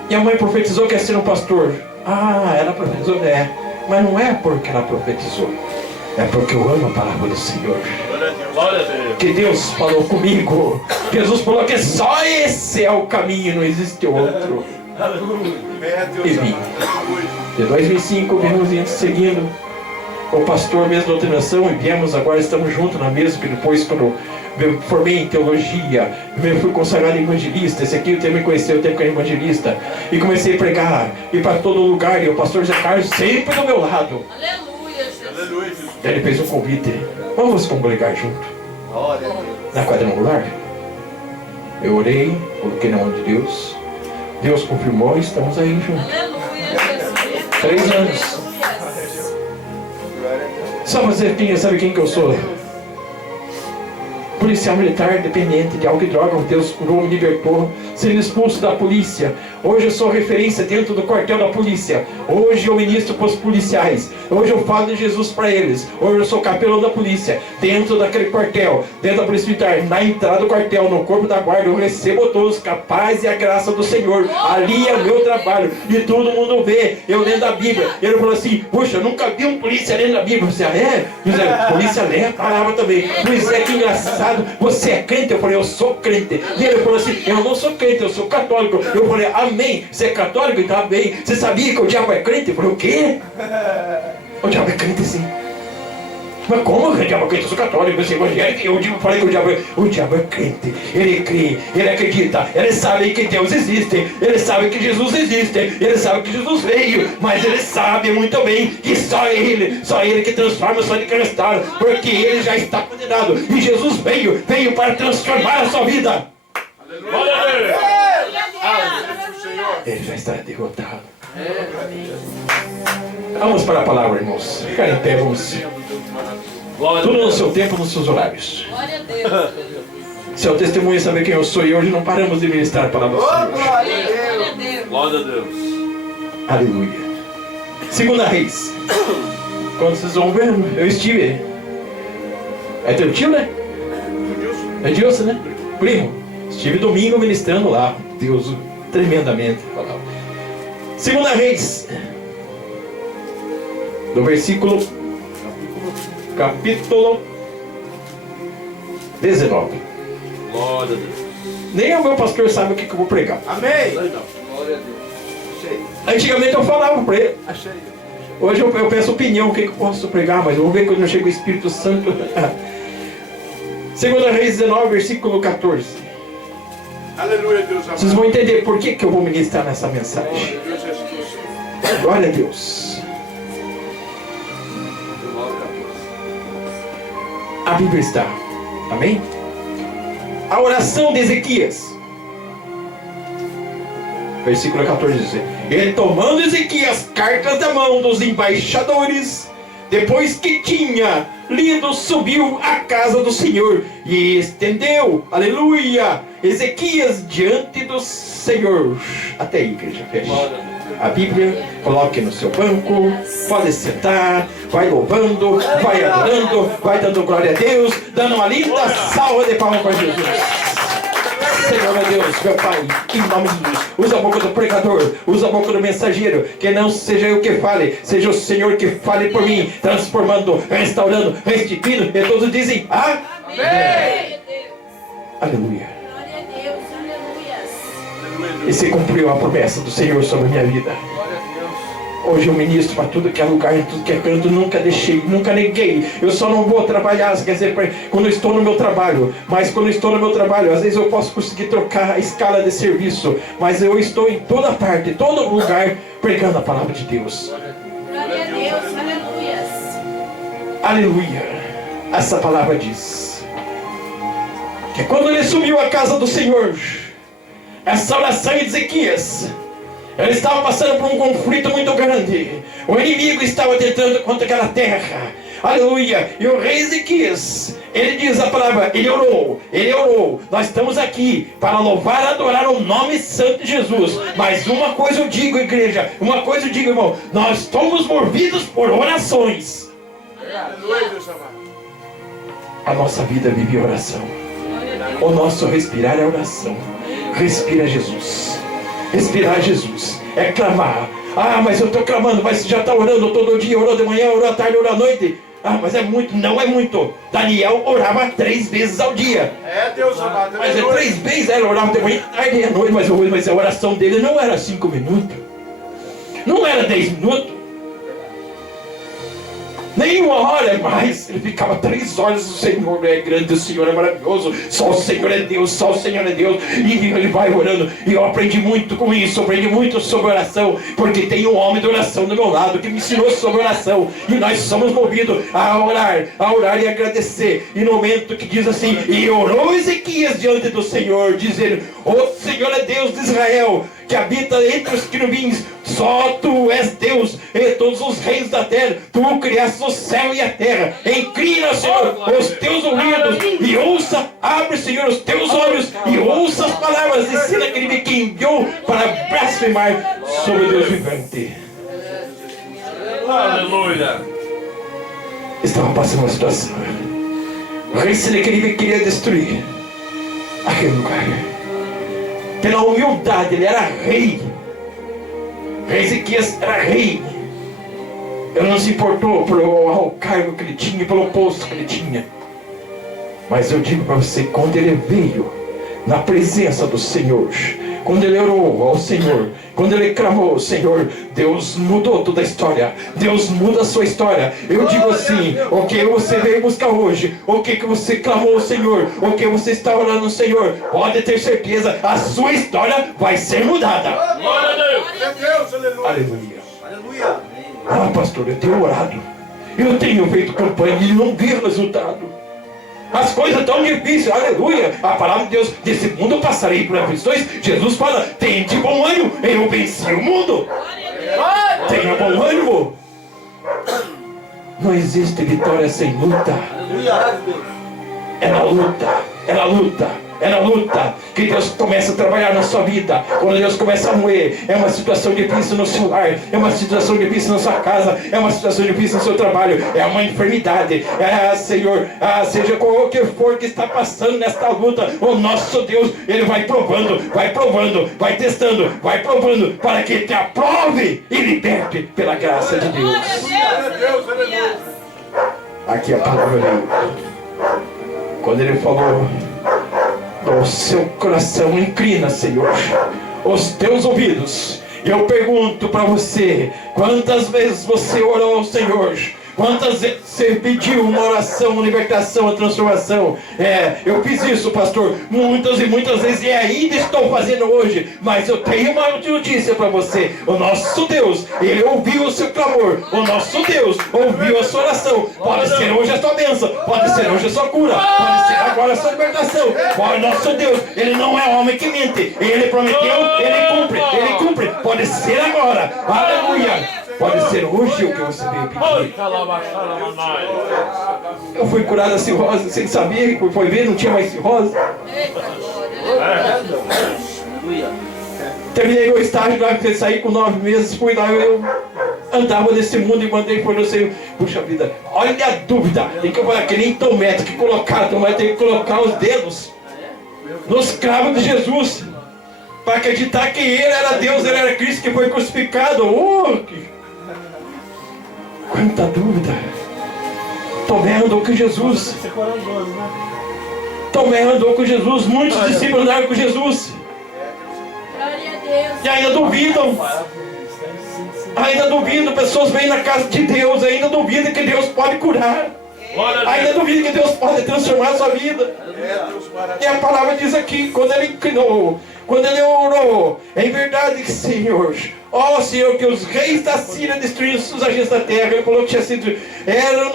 E a mãe profetizou que quer ser um pastor. Ela profetizou, mas não é porque ela profetizou. É porque eu amo a palavra do Senhor. Glória a Deus. Que Deus falou comigo. Jesus falou que só esse é o caminho, não existe outro. E vim. De 2005 viemos seguindo o pastor mesmo da ordenação e viemos agora, estamos juntos na mesa, que depois quando eu formei em teologia, eu fui consagrado evangelista. Esse aqui eu me conheceu, o tempo que era evangelista, e comecei a pregar, ir para todo lugar, e o pastor Zé Carlos sempre do meu lado. Aleluia, Jesus. Aleluia, Jesus. Ele fez um convite: vamos congregar junto Glória a Deus. na quadrangular. Eu orei, coloquei na mão de Deus, Deus confirmou e estamos aí juntos. Aleluia, Jesus. 3 anos. Só você sabe quem que eu sou? Policial militar dependente de álcool e droga. Deus curou, me libertou, sendo expulso da polícia. Hoje eu sou referência dentro do quartel da polícia. Hoje eu ministro para os policiais. Hoje eu falo de Jesus para eles. Hoje eu sou capelão da polícia, dentro daquele quartel, dentro da polícia militar. Na entrada do quartel, no corpo da guarda, eu recebo todos com a paz e a graça do Senhor. Ali é o meu trabalho, e todo mundo vê eu lendo a Bíblia. Ele falou assim: puxa, eu nunca vi um polícia lendo a Bíblia. Você é? Polícia lê a palavra também. Pois é, que engraçado. Você é crente? Eu falei: eu sou crente. E ele falou assim: eu não sou crente, eu sou católico. Eu falei: amém. Você é católico? Então amém. Você sabia que o diabo é crente? Eu falei: o quê? O diabo é crente, sim. Mas como o diabo é crente? Eu sou católico, eu sou evangélico. Eu falei que o diabo é crente. Ele crê, ele acredita, ele sabe que Deus existe, ele sabe que Jesus existe, ele sabe que Jesus veio, mas ele sabe muito bem que só ele que transforma, só ele que restaura, porque ele já está condenado. E Jesus veio para transformar a sua vida. Glória a Deus. Ele já está derrotado. Vamos para a palavra, irmãos. Ficar em pé, vamos. Tudo no seu tempo, nos seus horários. Glória a Deus. Seu testemunho é saber quem eu sou, e hoje não paramos de ministrar a palavra do Senhor. Glória a Deus. Glória a Deus. Aleluia. 2 Reis. Quando vocês vão ver, eu estive. É teu tio, né? É Dilson, né? Primo. Estive domingo ministrando lá. Deus, tremendamente. 2 Reis. Do capítulo 19. Glória a Deus. Nem o meu pastor sabe o que eu vou pregar. Amém. Glória a Deus. Antigamente eu falava para ele. Achei. Hoje eu peço opinião, o que eu posso pregar, mas vamos ver quando chega o Espírito Santo. 2 Reis 19, versículo 14. Aleluia, Deus amado. Vocês vão entender por que eu vou ministrar nessa mensagem. Deus Jesus. Glória a Deus. A Bíblia está. Amém? A oração de Ezequias. Versículo 14 diz: e tomando Ezequias cartas da mão dos embaixadores, depois que tinha lido, subiu à casa do Senhor e estendeu, aleluia, Ezequias diante do Senhor. Até aí, igreja, fecha a Bíblia, coloque no seu banco, pode sentar, vai louvando, vai adorando, vai dando glória a Deus, dando uma linda salva de palmas para Jesus. Senhor, meu Deus, meu Pai, em nome de Jesus, usa a boca do pregador, usa a boca do mensageiro, que não seja eu que fale, seja o Senhor que fale por mim, transformando, restaurando, restituindo, e todos dizem amém. Aleluia. Glória a Deus. Aleluia. E se cumpriu a promessa do Senhor sobre a minha vida. Hoje eu ministro para tudo que é lugar, tudo que é canto, nunca deixei, nunca neguei. Eu só não vou trabalhar, quer dizer, quando eu estou no meu trabalho. Mas quando eu estou no meu trabalho, às vezes eu posso conseguir trocar a escala de serviço. Mas eu estou em toda parte, em todo lugar, pregando a palavra de Deus. Glória a Deus. Aleluia. Aleluia. Essa palavra diz que quando ele subiu à casa do Senhor, essa oração de Ezequias, ele estava passando por um conflito muito grande. O inimigo estava tentando contra aquela terra. Aleluia. E o rei Ezequias, ele diz a palavra, ele orou. Nós estamos aqui para louvar e adorar o nome santo de Jesus. Mas uma coisa eu digo, igreja, uma coisa eu digo, irmão, nós estamos movidos por orações. Aleluia, Deus amado. A nossa vida vive oração. O nosso respirar é oração. Respira Jesus. Respirar Jesus. É clamar. Ah, mas eu estou clamando, mas você já está orando todo dia, orou de manhã, orou à tarde, orou à noite. Ah, mas é muito. Não é muito. Daniel orava 3 vezes ao dia. É, Deus amado. Mas é 3 vezes, ele orava de manhã, tarde e à noite, mas a oração dele não era 5 minutos. Não era 10 minutos. Nem 1 hora mais. Ele ficava 3 horas. O Senhor é grande, o Senhor é maravilhoso. Só o Senhor é Deus, só o Senhor é Deus. E ele vai orando. E eu aprendi muito com isso. Aprendi muito sobre oração. Porque tem um homem de oração do meu lado que me ensinou sobre oração. E nós somos movidos a orar e agradecer. E no momento que diz assim: e orou Ezequias diante do Senhor, dizendo: o Senhor é Deus de Israel, que habita entre os querubins. Só tu és Deus, e todos os reis da terra. Tu criaste o céu e a terra. Inclina, Senhor, os teus ouvidos e ouça. Abre, Senhor, os teus olhos e ouça as palavras. Ensina aquele que enviou para blasfemar sobre o Deus vivente. Aleluia. Estava passando uma situação. O rei Senaqueribe queria destruir aquele lugar. Pela humildade, ele era rei. Rei Ezequias era rei. Ele não se importou pelo cargo que ele tinha, pelo posto que ele tinha. Mas eu digo para você, quando ele veio na presença do Senhor, quando ele orou ao Senhor, quando ele clamou ao Senhor, Deus mudou toda a história. Deus muda a sua história. Eu digo assim: o que você veio buscar hoje, o que você clamou ao Senhor, o que você está orando ao Senhor, pode ter certeza, a sua história vai ser mudada. Glória a Deus. Aleluia. Aleluia. Ah, pastor, eu tenho orado, eu tenho feito campanha e não vi resultado. As coisas estão difíceis, aleluia. A palavra de Deus: desse mundo eu passarei por aflições. Jesus fala: tente bom ânimo, eu venci o mundo. Tenha bom ânimo. Não existe vitória sem luta. É na luta, é na luta. É na luta que Deus começa a trabalhar na sua vida. Quando Deus começa a moer, é uma situação difícil no seu lar, é uma situação difícil na sua casa, é uma situação difícil no seu trabalho, é uma enfermidade. Senhor, seja qual que for que está passando nesta luta, o nosso Deus, Ele vai provando, vai testando, vai provando, para que te aprove e liberte pela graça de Deus. Aqui a palavra veio. Quando Ele falou: o seu coração inclina, Senhor, os teus ouvidos. Eu pergunto para você: quantas vezes você orou ao Senhor? Quantas vezes você pediu uma oração, uma libertação, uma transformação? Eu fiz isso, pastor, muitas e muitas vezes, e ainda estou fazendo hoje. Mas eu tenho uma notícia para você: o nosso Deus, Ele ouviu o seu clamor. O nosso Deus ouviu a sua oração. Pode ser hoje a sua bênção, pode ser hoje a sua cura, pode ser agora a sua libertação. O nosso Deus, Ele não é homem que mente. Ele prometeu, Ele cumpre. Pode ser agora, aleluia. Pode ser hoje o que você veio pedir. Eu fui curado da cirrose sem saber, foi ver, não tinha mais cirrose. Terminei meu estágio lá, saí com 9 meses, fui lá, eu andava nesse mundo e mandei por você. Puxa vida, olha a dúvida. Tem que falar que nem tomate, que colocar, tem que colocar os dedos nos cravos de Jesus, para acreditar que Ele era Deus, Ele era Cristo, que foi crucificado. Quanta dúvida. Tomé andou com Jesus. Tomé andou com Jesus. Muitos discípulos andaram com Jesus. Glória a Deus. E ainda duvidam. Ainda duvidam. Pessoas vêm na casa de Deus, ainda duvidam que Deus pode curar. Ainda duvidam que Deus pode transformar a sua vida. E a palavra diz aqui: quando ele inclinou, quando ele orou, em verdade, Senhor, Senhor, que os reis da Síria destruíram os agentes da terra. Ele falou que tinha sido,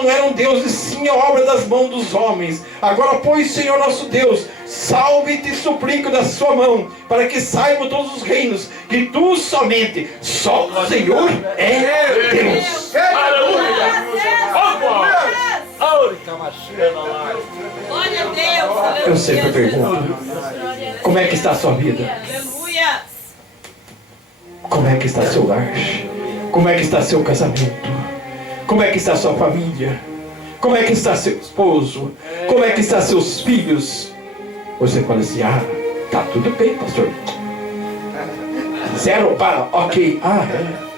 não eram deuses, sim, a obra das mãos dos homens. Agora, pois, Senhor nosso Deus, salve e te suplico da sua mão, para que saibam todos os reinos que tu somente, só o Senhor é Deus. Glória a Deus. Eu sempre pergunto: como é que está a sua vida? Aleluia. Como é que está seu lar? Como é que está seu casamento? Como é que está sua família? Como é que está seu esposo? Como é que está seus filhos? Você fala assim: Tá tudo bem, pastor. 0 para, ok. Ah, é.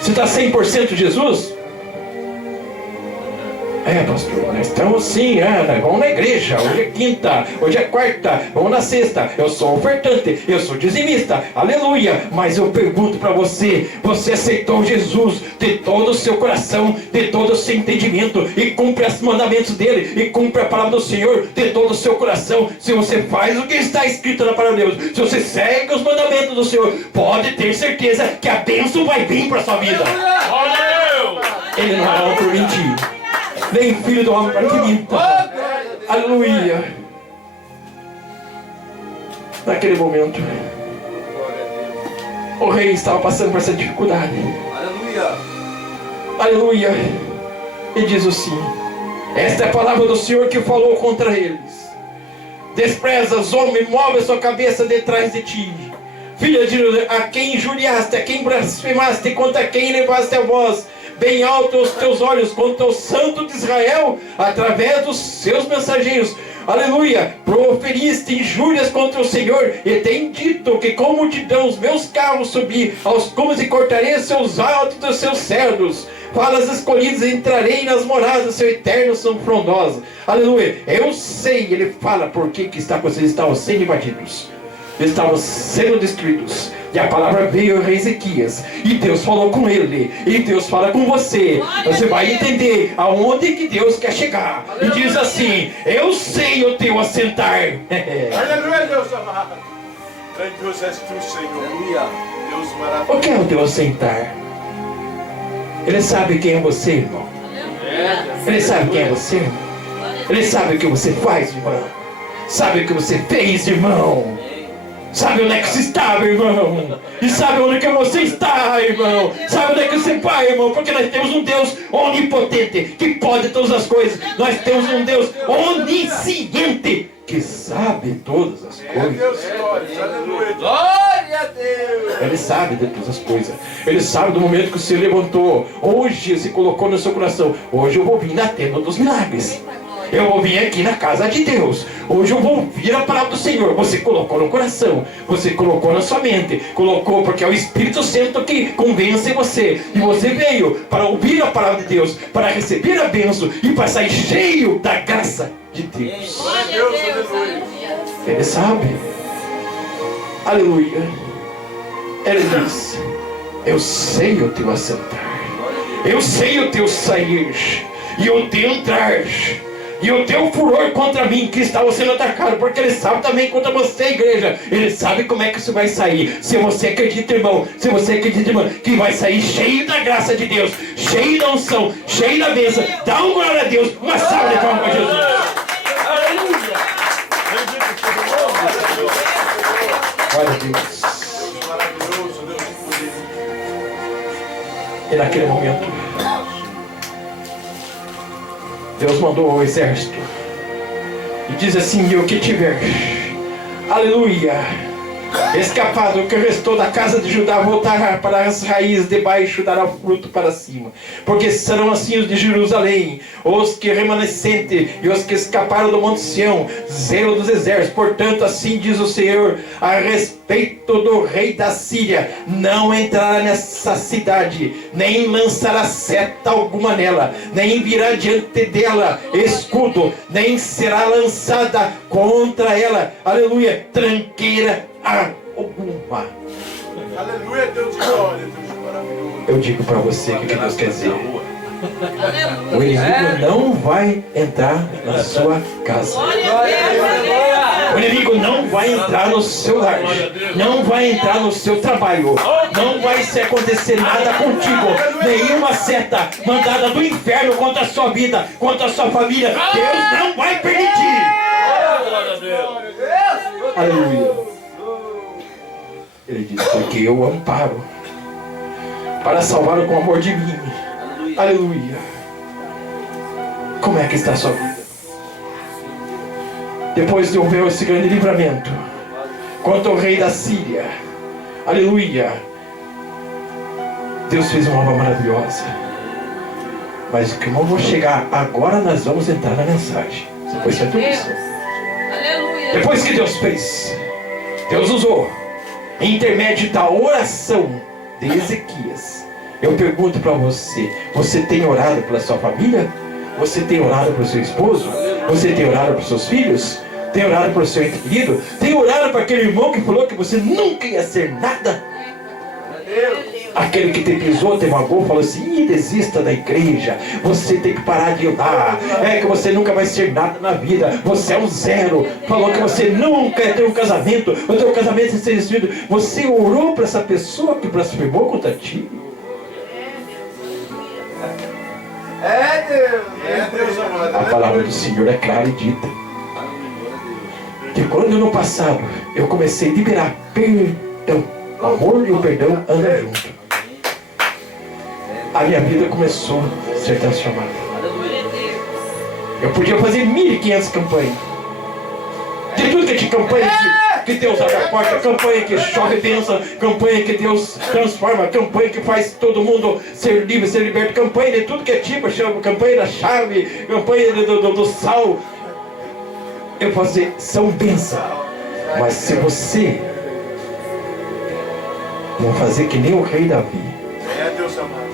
Você está 100% Jesus? É, pastor, nós estamos sim, nós vamos na igreja. Hoje é quinta, hoje é quarta, vamos na sexta. Eu sou ofertante, eu sou dizimista, aleluia. Mas eu pergunto para você: você aceitou Jesus de todo o seu coração, de todo o seu entendimento, e cumpre os mandamentos dele, e cumpre a palavra do Senhor de todo o seu coração? Se você faz o que está escrito na palavra de Deus, se você segue os mandamentos do Senhor, pode ter certeza que a bênção vai vir para a sua vida. Ele não é homem por mentir, nem filho do homem para que minta. Aleluia. Naquele momento, o rei estava passando por essa dificuldade. Aleluia. Aleluia. E diz assim: esta é a palavra do Senhor que falou contra eles. Desprezas, homem, move a sua cabeça detrás de ti. Filha de a quem injuriaste, a quem blasfemaste, contra quem levaste a voz bem alto os teus olhos contra o Santo de Israel, através dos seus mensageiros. Aleluia. Proferiste injúrias contra o Senhor, e tem dito que com multidão os meus carros subi aos cumes e cortarei os seus altos dos seus cerdos. Falas escolhidas, entrarei nas moradas do seu eterno são frondosas. Aleluia. Eu sei, ele fala, por que vocês estavam sendo invadidos, estavam sendo destruídos. E a palavra veio ao rei Ezequias, e Deus falou com ele, e Deus fala com você. Você vai entender aonde que Deus quer chegar. E diz assim: eu sei o teu assentar. Aleluia, Deus amado. Grandioso és tu, Senhor. Deus maravilhoso. O que é o teu assentar? Ele sabe quem é você, irmão. Ele sabe quem é você, irmão. Ele sabe o que você faz, irmão. Sabe o que você fez, irmão. Sabe onde é que você estava, irmão? E sabe onde é que você está, irmão? Sabe onde é que você vai, irmão? Porque nós temos um Deus onipotente, que pode todas as coisas. Nós temos um Deus onisciente, que sabe todas as coisas. Glória a Deus. Ele sabe de todas as coisas. Ele sabe do momento que você levantou. Hoje se colocou no seu coração: hoje eu vou vir na tenda dos milagres. Eu vou vir aqui na casa de Deus. Hoje eu vou ouvir a palavra do Senhor. Você colocou no coração, você colocou na sua mente, colocou porque é o Espírito Santo que convence você. E você veio para ouvir a palavra de Deus, para receber a bênção e para sair cheio da graça de Deus. Ele sabe. Aleluia. Ele diz: eu sei o teu assentar, eu sei o teu sair, e o teu entrar, e o teu furor contra mim, que estava sendo atacado, porque ele sabe também contra você, igreja. Ele sabe como é que isso vai sair. Se você acredita, irmão, se você acredita, irmão, que vai sair cheio da graça de Deus, cheio da unção, cheio da bênção, dá um glória a Deus, uma salva de palmas para Jesus. Aleluia. Glória a Deus. Deus maravilhoso, Deus de poder. E naquele momento, Deus mandou ao exército e diz assim: e o que tiver, aleluia, escapado, o que restou da casa de Judá voltará para as raízes de baixo, dará fruto para cima. Porque serão assim os de Jerusalém, os que remanescentes e os que escaparam do monte Sião, zelo dos exércitos. Portanto, assim diz o Senhor a respeito do rei da Síria: não entrará nessa cidade, nem lançará seta alguma nela, nem virá diante dela escudo, nem será lançada contra ela, aleluia, tranqueira alguma. Aleluia, Deus de glória, Deus de maravilhoso. Eu digo para você o que Deus quer dizer: o inimigo não vai entrar na sua casa. O inimigo não vai entrar no seu lar, não vai entrar no seu trabalho, não vai se acontecer nada contigo. Nenhuma seta mandada do inferno contra a sua vida, contra a sua família, Deus não vai permitir. Aleluia. Ele diz: porque eu o amparo para salvá-lo com amor de mim. Aleluia. Como é que está a sua vida? Depois de houver esse grande livramento contra o rei da Síria, aleluia, Deus fez uma obra maravilhosa. Mas o que eu não vou chegar agora, nós vamos entrar na mensagem. Você foi certo isso? Aleluia. Depois que Deus fez, Deus usou em intermédio da oração de Ezequias. Eu pergunto para você: você tem orado pela sua família? Você tem orado pelo seu esposo? Você tem orado para os seus filhos? Tem orado para o seu ente querido? Tem orado para aquele irmão que falou que você nunca ia ser nada? Aquele que te pisou, te magoou, falou assim: desista da igreja, você tem que parar de orar, é que você nunca vai ser nada na vida, você é um zero, falou que você nunca ia ter um casamento, o teu casamento vai ser destruído. Você orou para essa pessoa que blasfemou contra ti? Deus amado. A palavra do Senhor é clara e dita que quando no passado eu comecei a liberar perdão, o amor e o perdão andam juntos, a minha vida começou a ser transformada. Eu podia fazer 1.500 campanhas, de tudo que é de campanha que Deus abre a porta, campanha que chove bênção, campanha que Deus transforma, campanha que faz todo mundo ser livre, ser liberto, campanha de tudo que é tipo, campanha da chave, campanha do sal. Eu vou fazer, são bênçãos, mas se você não fazer que nem o rei Davi,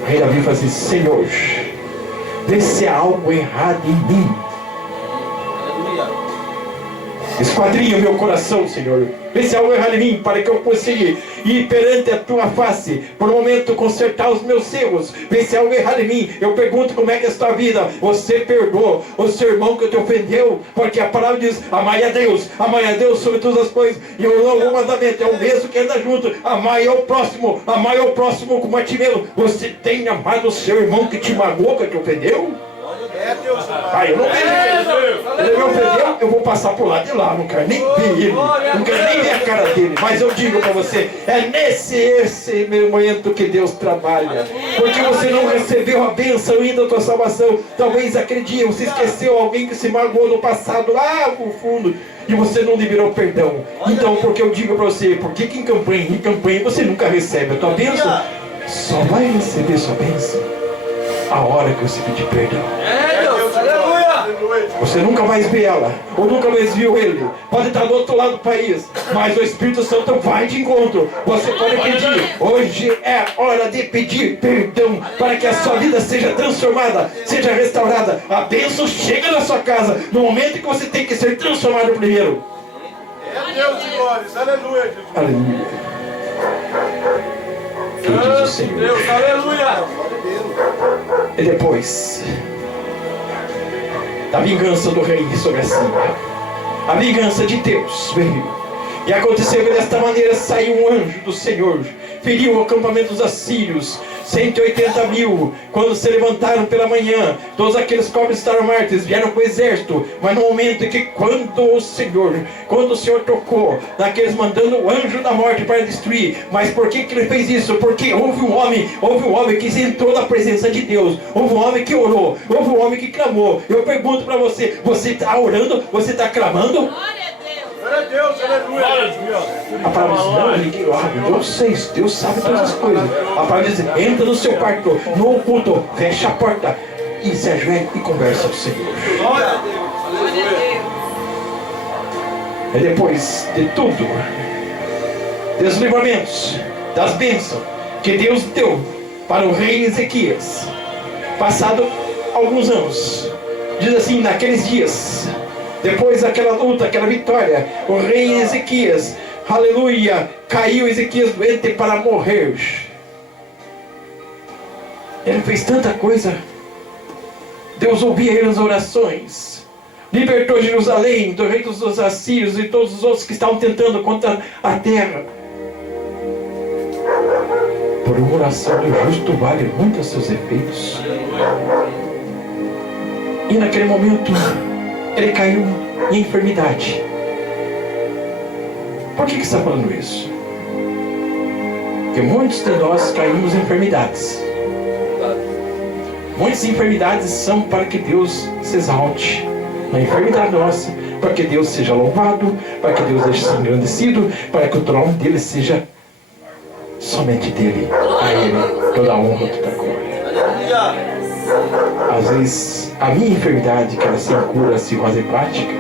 o rei Davi fazia: Senhor, vê se há algo errado em mim. Esquadrinha o meu coração, Senhor. Vê se há algo errado em mim, para que eu consiga ir perante a tua face, por um momento consertar os meus erros. Vê se há algo errado em mim. Eu pergunto: como é que é a tua vida? Você perdoou o seu irmão que te ofendeu? Porque a palavra diz: amai a Deus sobre todas as coisas, e o novo mandamento é o mesmo que anda junto: amai ao próximo como a ti mesmo. Você tem amado o seu irmão que te magoou, que te ofendeu? Eu não quero. Ele me ofendeu, eu vou passar por lá de lá, não quero nem ver ele, não quero nem ver a cara dele. Mas eu digo para você, é nesse momento que Deus trabalha, porque você não recebeu a bênção ainda da tua salvação. Talvez aquele dia você esqueceu alguém que se magoou no passado, lá no fundo, e você não liberou perdão. Então, porque eu digo para você, porque que em campanha você nunca recebe a tua bênção? Só vai receber sua bênção a hora que você pedir perdão. Você nunca mais vê ela, ou nunca mais viu ele. Pode estar do outro lado do país, mas o Espírito Santo vai de encontro. Você pode pedir. Hoje é hora de pedir perdão, para que a sua vida seja transformada, seja restaurada. A bênção chega na sua casa no momento em que você tem que ser transformado primeiro. É Deus de glórias, aleluia, Jesus. Aleluia. Que diz o Senhor. Deus, aleluia. E depois da vingança do rei sobre a Síria, a vingança de Deus veio. E aconteceu que desta maneira saiu um anjo do Senhor, feriu o acampamento dos assírios, 180.000, quando se levantaram pela manhã, todos aqueles cobres estavam mortos, vieram com o exército. Mas no momento em que quando o Senhor tocou naqueles, mandando o anjo da morte para destruir. Mas por que ele fez isso? Porque houve um homem que entrou na presença de Deus, houve um homem que orou, houve um homem que clamou. Eu pergunto para você, você está orando? Você está clamando? Glória a Deus, aleluia. A palavra diz: não, ninguém ora. Eu sei, Deus sabe todas as coisas. A palavra diz: entra no seu quarto, no oculto, fecha a porta e se ajoelha e conversa com o Senhor. Glória a Deus. É depois de tudo, dos livramentos, das bênçãos que Deus deu para o rei Ezequias, passado alguns anos, diz assim: naqueles dias, depois daquela luta, aquela vitória, o rei Ezequias, aleluia, caiu Ezequias doente para morrer. Ele fez tanta coisa. Deus ouvia ele nas orações, libertou Jerusalém do rei dos assírios e todos os outros que estavam tentando contra a terra. Por uma oração do justo vale muito os seus efeitos. E naquele momento ele caiu em enfermidade. Por que está falando isso? Porque muitos de nós caímos em enfermidades. Muitas enfermidades são para que Deus se exalte na enfermidade nossa, para que Deus seja louvado, para que Deus seja engrandecido, para que o trono dele seja somente dele. A ele toda a honra, toda a glória. Às vezes a minha enfermidade, que ela se cura, cirrose hepática,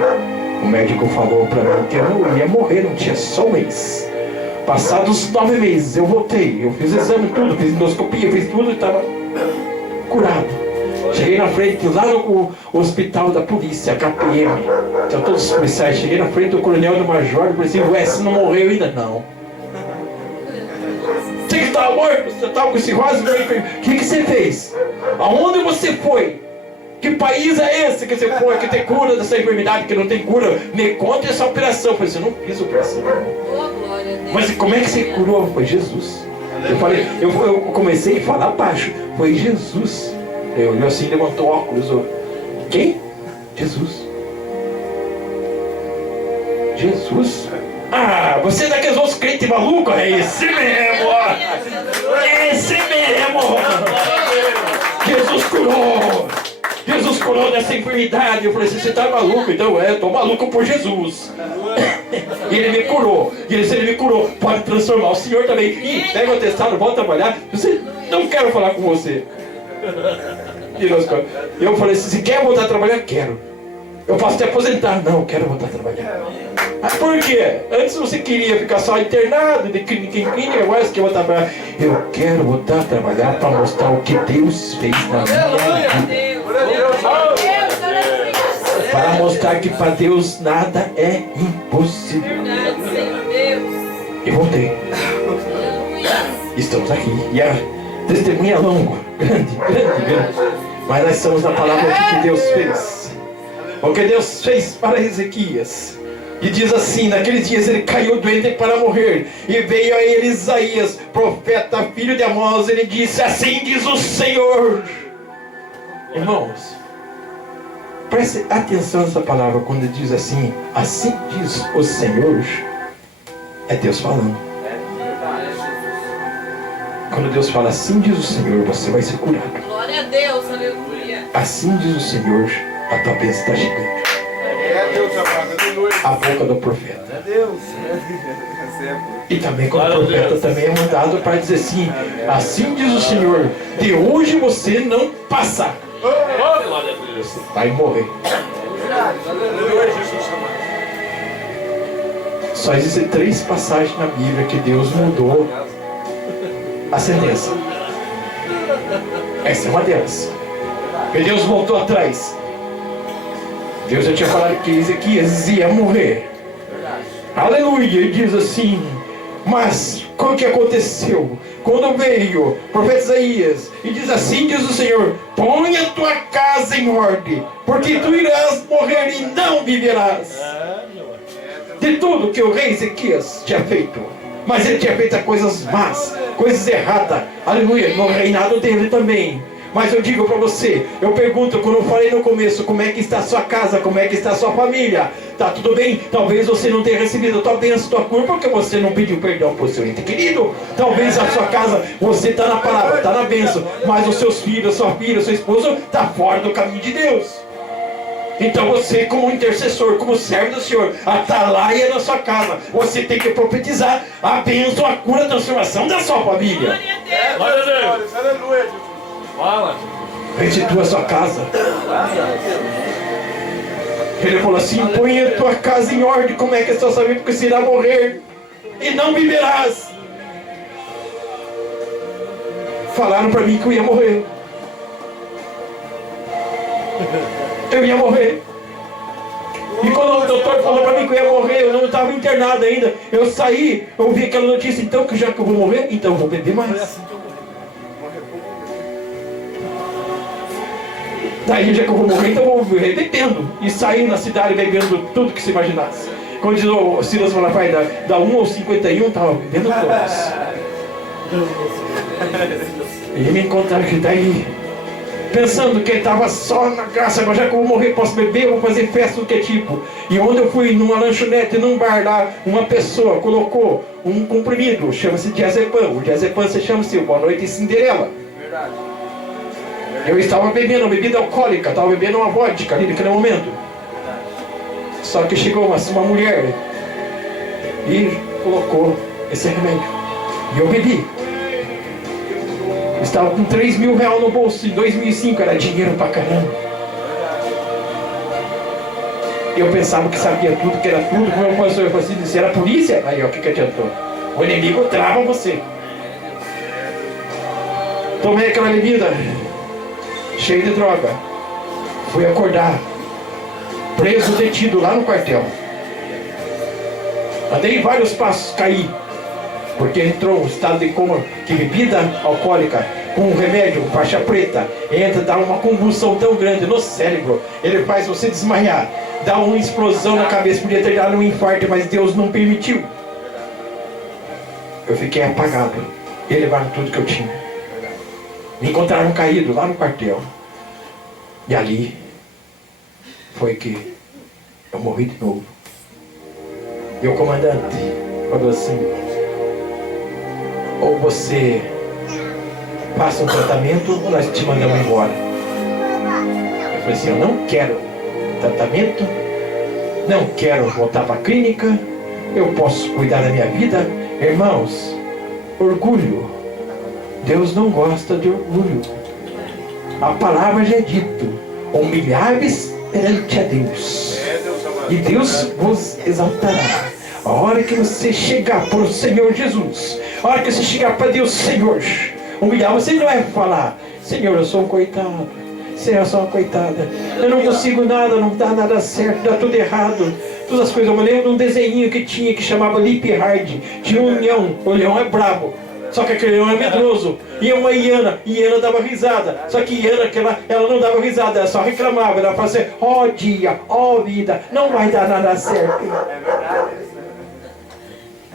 O médico falou para mim que eu ia morrer, não tinha só um mês. Passados 9 meses eu voltei, eu fiz exame tudo, fiz endoscopia, fiz tudo e estava curado. Cheguei na frente, lá no hospital da polícia, KPM, então todos os policiais, cheguei na frente do coronel do major e falei assim, ué, você não morreu ainda? Não. Você que estava morto, você estava com cirrose? O que você fez? Aonde você foi? Que país é esse que você foi, que tem cura dessa enfermidade, que não tem cura? Me conte essa operação. Eu falei, você não fiz operação. Mas como é que você curou? Foi Jesus. Eu falei, eu comecei a falar baixo. Foi Jesus. Ele olhou assim, levantou o óculos. Quem? Jesus. Jesus? Ah, você é daqueles outros crentes malucos? É esse mesmo! É esse mesmo! Jesus curou! Jesus curou dessa enfermidade. Eu falei assim, você está maluco? Então eu estou maluco por Jesus. E ele me curou. E se ele me curou, pode transformar o senhor também. Ih, pega o atestado, volta a trabalhar. Você, não quero falar com você. Eu falei assim, você quer voltar a trabalhar? Quero. Eu posso te aposentar? Não, eu quero voltar a trabalhar. Ah, por quê? Antes você queria ficar só internado, de clínica em clínica, agora você quer voltar a trabalhar. Eu quero voltar a trabalhar para mostrar o que Deus fez na minha vida. Para mostrar que para Deus nada é impossível. E voltei. Estamos aqui. E a testemunha é longa, grande. Mas nós estamos na palavra do que Deus fez. O que Deus fez para Ezequias. E diz assim, naqueles dias ele caiu doente para morrer. E veio a ele Isaías, profeta, filho de Amós. Ele disse, assim diz o Senhor. Irmãos, preste atenção nessa palavra quando ele diz assim, assim diz o Senhor. É Deus falando. Quando Deus fala, assim diz o Senhor, você vai ser curado. Glória a Deus, aleluia. Assim diz o Senhor, a tua bênção está chegando. A boca do profeta. E também quando o profeta também é mandado para dizer assim, assim diz o Senhor, de hoje você não passa. Você vai morrer. Só existem 3 passagens na Bíblia que Deus mudou a sentença. Essa é uma delas. E Deus voltou atrás. Deus já tinha falado que Ezequias ia morrer. Aleluia. Ele diz assim, mas o que aconteceu? Quando veio o profeta Isaías e diz assim, diz o Senhor, põe a tua casa em ordem, porque tu irás morrer e não viverás. De tudo que o rei Ezequias tinha feito, mas ele tinha feito coisas más, coisas erradas, aleluia, no reinado dele também. Mas eu digo para você, eu pergunto, como eu falei no começo, como é que está a sua casa, como é que está a sua família? Tá tudo bem? Talvez você não tenha recebido a tua bênção, a tua cura, porque você não pediu perdão por seu ente querido. Talvez a sua casa, você está na palavra, está na bênção, mas os seus filhos, sua filha, seu esposo, está fora do caminho de Deus. Então você, como intercessor, como servo do Senhor, atalaia na sua casa, você tem que profetizar a bênção, a cura, a transformação da sua família. Glória a Deus. Aleluia, Jesus. Fala. Restitua a sua casa. Ele falou assim, põe a tua casa em ordem. Como é que você sabe? Porque você irá morrer e não viverás. Falaram para mim que eu ia morrer. Eu ia morrer. E quando o doutor falou para mim que eu ia morrer, eu não estava internado ainda. Eu saí, eu ouvi aquela notícia, então que já que eu vou morrer, então eu vou beber mais. Daí já que eu vou morrer, então eu vou morrer bebendo. E sair na cidade bebendo tudo que se imaginasse. Quando diz o Silas Malafaia, da 1 ao 51, estava bebendo todas. E me encontraram que daí, pensando que ele estava só na graça, agora já que eu vou morrer, posso beber, eu vou fazer festa do que tipo. E onde eu fui, numa lanchonete, num bar lá, uma pessoa colocou um comprimido, chama-se diazepam. O diazepam se chama-se Boa Noite Cinderela. Verdade. Eu estava bebendo uma bebida alcoólica, estava bebendo uma vodka ali naquele momento. Só que chegou uma mulher e colocou esse remédio. E eu bebi. Estava com 3 mil reais no bolso, em 2005 era dinheiro pra caramba. Eu pensava que sabia tudo, que era tudo. Como o pastor falou assim, disse, era a polícia? Aí, ó, o que adiantou? O inimigo trava você. Tomei aquela bebida, cheio de droga. Fui acordar, preso, detido lá no quartel. Andei vários passos, caí. Porque entrou um estado de coma, que bebida alcoólica com um remédio, faixa preta, entra, dá uma convulsão tão grande no cérebro, ele faz você desmaiar, dá uma explosão na cabeça, podia ter dado um infarto, mas Deus não permitiu. Eu fiquei apagado, e levaram tudo que eu tinha. Me encontraram caído lá no quartel. E ali foi que eu morri de novo. E o comandante falou assim, ou você passa um tratamento ou nós te mandamos embora. Eu falei assim, eu não quero tratamento, não quero voltar para a clínica, eu posso cuidar da minha vida. Irmãos, orgulho, Deus não gosta de orgulho. A palavra já é dito, humilhar-vos perante a Deus, e Deus vos exaltará. A hora que você chegar para o Senhor Jesus, a hora que você chegar para Deus, Senhor, humilhar, você não vai falar, Senhor, eu sou um coitado, Senhor, eu sou uma coitada, eu não consigo nada, não dá nada certo, dá tudo errado, todas as coisas. Eu me lembro de um desenho que tinha, que chamava Lip Hard, tinha um leão, o leão é brabo, só que aquele leão é medroso, e uma hiena dava risada, só que hiena, ela não dava risada, ela só reclamava, ela falava assim, ó dia, ó vida, não vai dar nada certo.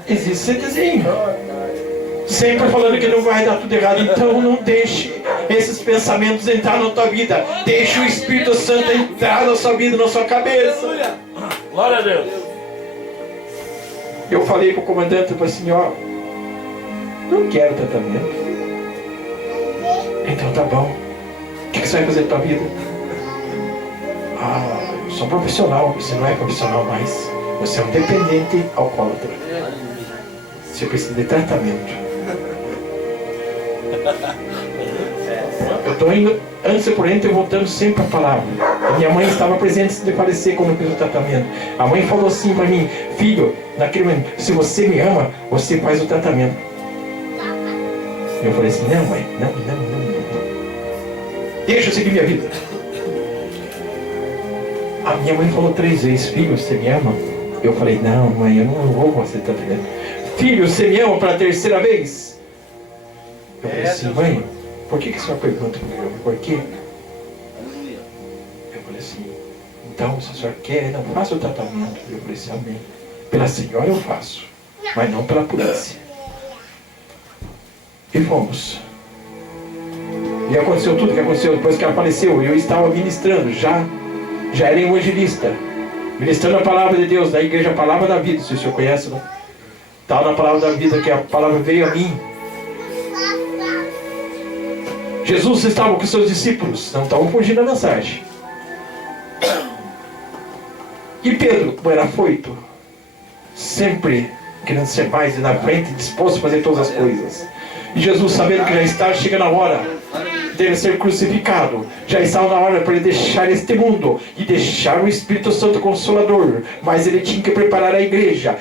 Existe esse desenho, sempre falando que não vai dar tudo errado. Então não deixe esses pensamentos entrar na tua vida, deixe o Espírito Santo entrar na sua vida, na sua cabeça. Glória a Deus. Eu falei para o comandante, eu falei assim, ó, não quero tratamento. Então tá bom, o que você vai fazer da tua vida? Ah, eu sou profissional. Você não é profissional mais, você é um dependente alcoólatra, você precisa de tratamento. Eu estou indo, antes e por dentro, voltando sempre a palavra. A minha mãe estava presente antes de falecer quando eu fiz o tratamento. A mãe falou assim para mim, filho, naquele momento, se você me ama, você faz o tratamento. Eu falei assim, não mãe, não. Deixa eu seguir minha vida. A minha mãe falou 3 vezes, filho, você me ama? Eu falei, não mãe, eu não vou fazer tratamento. Filho, você me ama pela 3ª vez? Eu falei assim, mãe, por que a senhora pergunta comigo? Por quê? Eu falei assim, então, se a senhora quer, não faça o tratamento. Eu falei assim, amém. Pela senhora eu faço, mas não pela polícia. E fomos. E aconteceu tudo o que aconteceu depois que ela faleceu. Eu estava ministrando, já era evangelista, ministrando a palavra de Deus da igreja, a palavra da vida, se o senhor conhece, não? Estava na palavra da vida, que a palavra veio a mim. Jesus estava com seus discípulos, não estavam fugindo da mensagem. E Pedro era afoito, sempre querendo ser mais e na frente, disposto a fazer todas as coisas. E Jesus, sabendo que já está chegando a hora dele ser crucificado, já estava na hora para ele deixar este mundo e deixar o Espírito Santo Consolador, mas ele tinha que preparar a igreja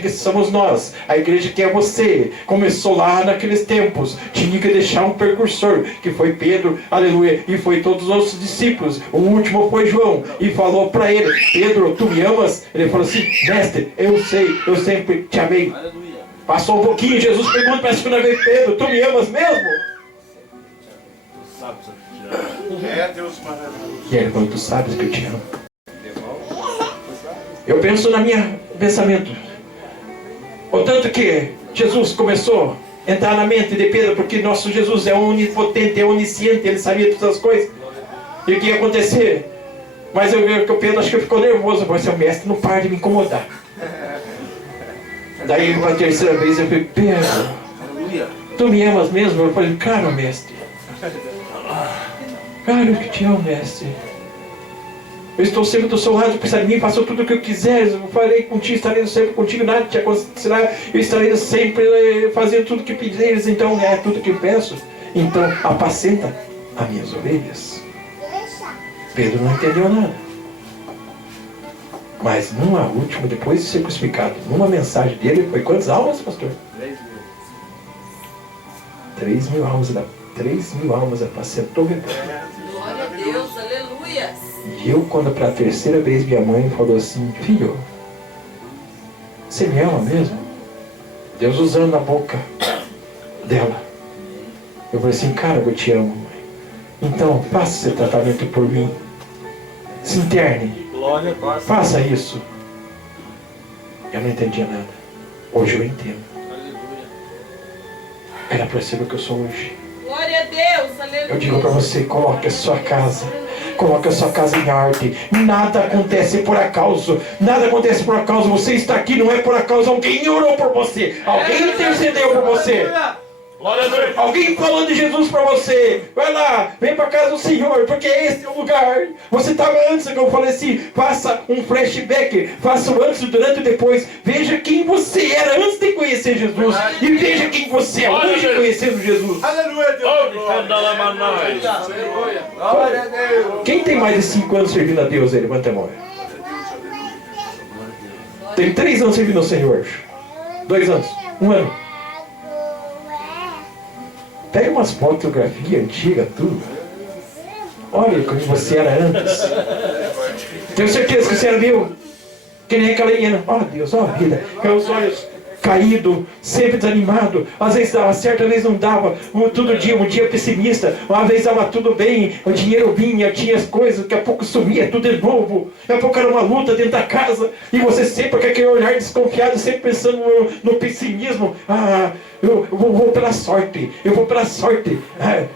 que somos nós, a igreja que é você. Começou lá naqueles tempos, tinha que deixar um precursor, que foi Pedro, aleluia, e foi todos os outros discípulos. O último foi João, e falou para ele, Pedro, tu me amas? Ele falou assim, mestre, eu sei, eu sempre te amei. Passou um pouquinho, Jesus pergunta para a 2ª vez, Pedro, tu me amas mesmo? É Deus maravilhoso. E ele falou, tu sabes que eu te amo. Eu penso na minha pensamento, o tanto que Jesus começou a entrar na mente de Pedro, porque nosso Jesus é onipotente, é onisciente, ele sabia todas as coisas, e o que ia acontecer. Mas eu vi que o Pedro, acho que ficou nervoso, falou assim, o mestre não para de me incomodar. Daí para a 3ª vez eu falei, Pedro, tu me amas mesmo? Eu falei, claro, mestre. Claro que te amo, mestre. Eu estou sempre do seu lado, pensar em mim, faça tudo o que eu quiser. Eu farei contigo, estarei sempre contigo, nada te acontecerá. Eu estarei sempre fazendo tudo o que pedires. Então é tudo que eu peço. Então apacenta as minhas ovelhas. Pedro não entendeu nada. Mas numa última, depois de ser crucificado, numa mensagem dele, foi quantas almas, pastor? 3 mil almas. 3 mil almas apacentou o rebanho. Glória a Deus, aleluia. E eu, quando pela terceira vez minha mãe falou assim, filho, você me ama mesmo? Deus usando a boca dela. Eu falei assim, cara, eu te amo, mãe. Então, faça esse tratamento por mim. Se interne. Faça isso. Eu não entendia nada. Hoje eu entendo. Era para ser o que eu sou hoje. Glória a Deus, aleluia. Eu digo para você, coloque a sua casa. Coloque a sua casa em arte. Nada acontece por acaso. Nada acontece por acaso. Você está aqui, não é por acaso. Alguém orou por você. Alguém intercedeu por você. Alguém falou de Jesus para você. Vai lá, vem para casa do Senhor, porque esse é o lugar. Você estava antes, que eu falei assim, faça um flashback, faça o antes, o durante e depois. Veja quem você era antes de conhecer Jesus e veja quem você é hoje conhecendo Jesus. Aleluia, Deus. Glória a Deus. Quem tem mais de 5 anos servindo a Deus aí? Levanta a mão. Tem 3 anos servindo ao Senhor. 2 anos, 1 ano. Pega umas fotografias antigas, tudo. Olha como você era antes. Tenho certeza que você era meu. Que nem aquela hiena. Ó Deus, ó a vida. Com os olhos caídos, sempre desanimado. Às vezes dava certo, às vezes não dava. Todo dia, um dia pessimista. Uma vez dava tudo bem, o dinheiro vinha, tinha as coisas, daqui a pouco sumia tudo de novo. Daqui a pouco era uma luta dentro da casa. E você sempre com aquele olhar desconfiado, sempre pensando no pessimismo. Eu vou pela sorte, eu vou pela sorte.